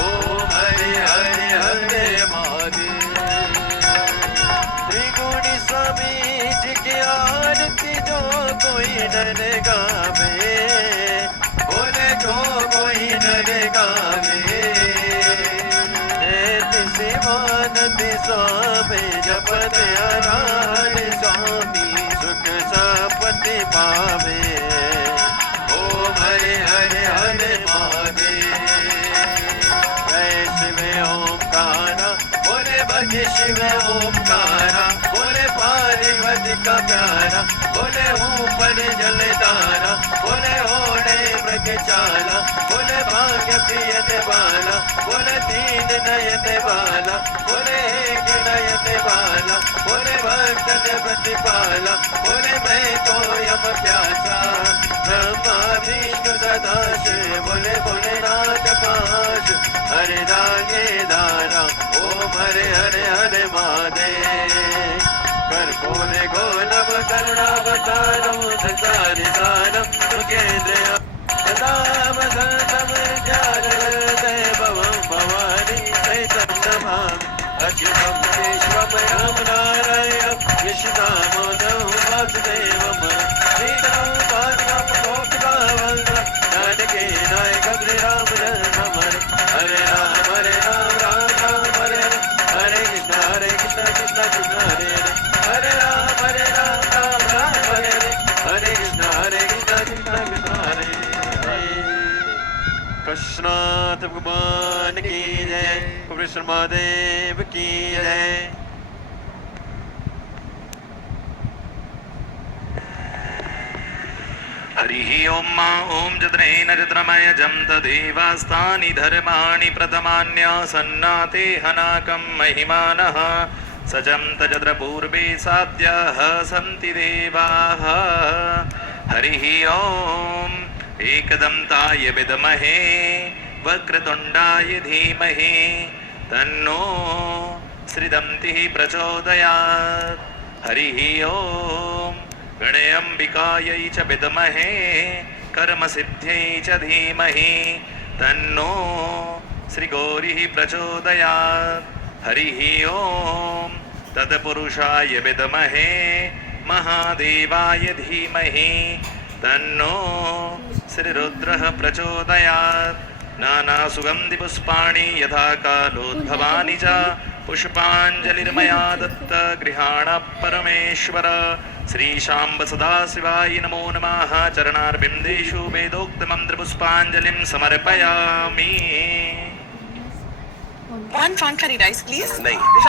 ओम हरे हरे हरे महादेव। त्रिगुणी स्वामी जी की आरती जो कोई नर गावे बोले जो कोई नर गावे शिवानंद स्वामी जपत आराध स्वामी सुख संपत्ति पावे ओम हरे हरे हरे महादेव। जय शिव ओमकारा बोले भज शिव ओमकारा बोले पार्वती का प्यारा बोले ऊपर जलधारा बोले ओढ़े मृग चाला बोले भाग्य प्रिय बाला बोले तीन नयन बाला बोले एक नयन बाला बोले भक्त प्रतिपाला बोले मैं तो यम प्यासा ब्रह्मा विष्णु सदा शिव बोले बोले नाथ पाश हरे रागे दारा ओम हरे हरे हरे महादेव। कर्पूरे गोलम करुणावतारम संसारि सारम सुखेन्द्र दाम धनम देवं भवानी सहितं नमामि अच्युतं केशवं राम नारायणं कृष्णदामोदरं वासुदेवं श्रीधरं पादं गोपिकावल्लभं जानकी नायकं श्रीरामचन्द्रं हरे राम राम राम हरे हरे कृष्ण कृष्ण कृष्ण हरे हरे राम राम हरे हरे कृष्ण कृष्ण कृष्ण हरे कृष्णाथ भगवान की जय कृष्ण महादेव की जय। हरिः ओम ओम जद्रेन जद्रमयजं तदेवास्तानि धर्माणि प्रथमान्यासन्नाते हनाकं महिमानः सजं तजद्रपूर्वे साद्याः सन्ति देवाः। हरिः ओम एकदन्ताय विद्महे वक्रतुण्डाय धीमहि तन्नो श्रीदन्तिः प्रचोदयात्। हरिः ओम गणेऽम्बिकायै च विद्महे कर्मसिद्ध्यै च धीमहि तन्नो श्रीगौरिः प्रचोदयात्। हरिः ओम तत्पुरुषाय विद्महे महादेवाय धीमहि तन्नो श्रीरुद्रः प्रचोदयात्। नानासुगन्धिपुष्पाणि यथा कालोद्भवानि च पुष्पाञ्जलिर्मया दत्त गृहाण परमेश्वर। श्रीशाम्ब सदाशिवाय नमो नमः। चरणारविन्देषु वेदोक्तमन्त्रपुष्पाञ्जलिं समर्पयामि। One Fan curry rice, please. नहीं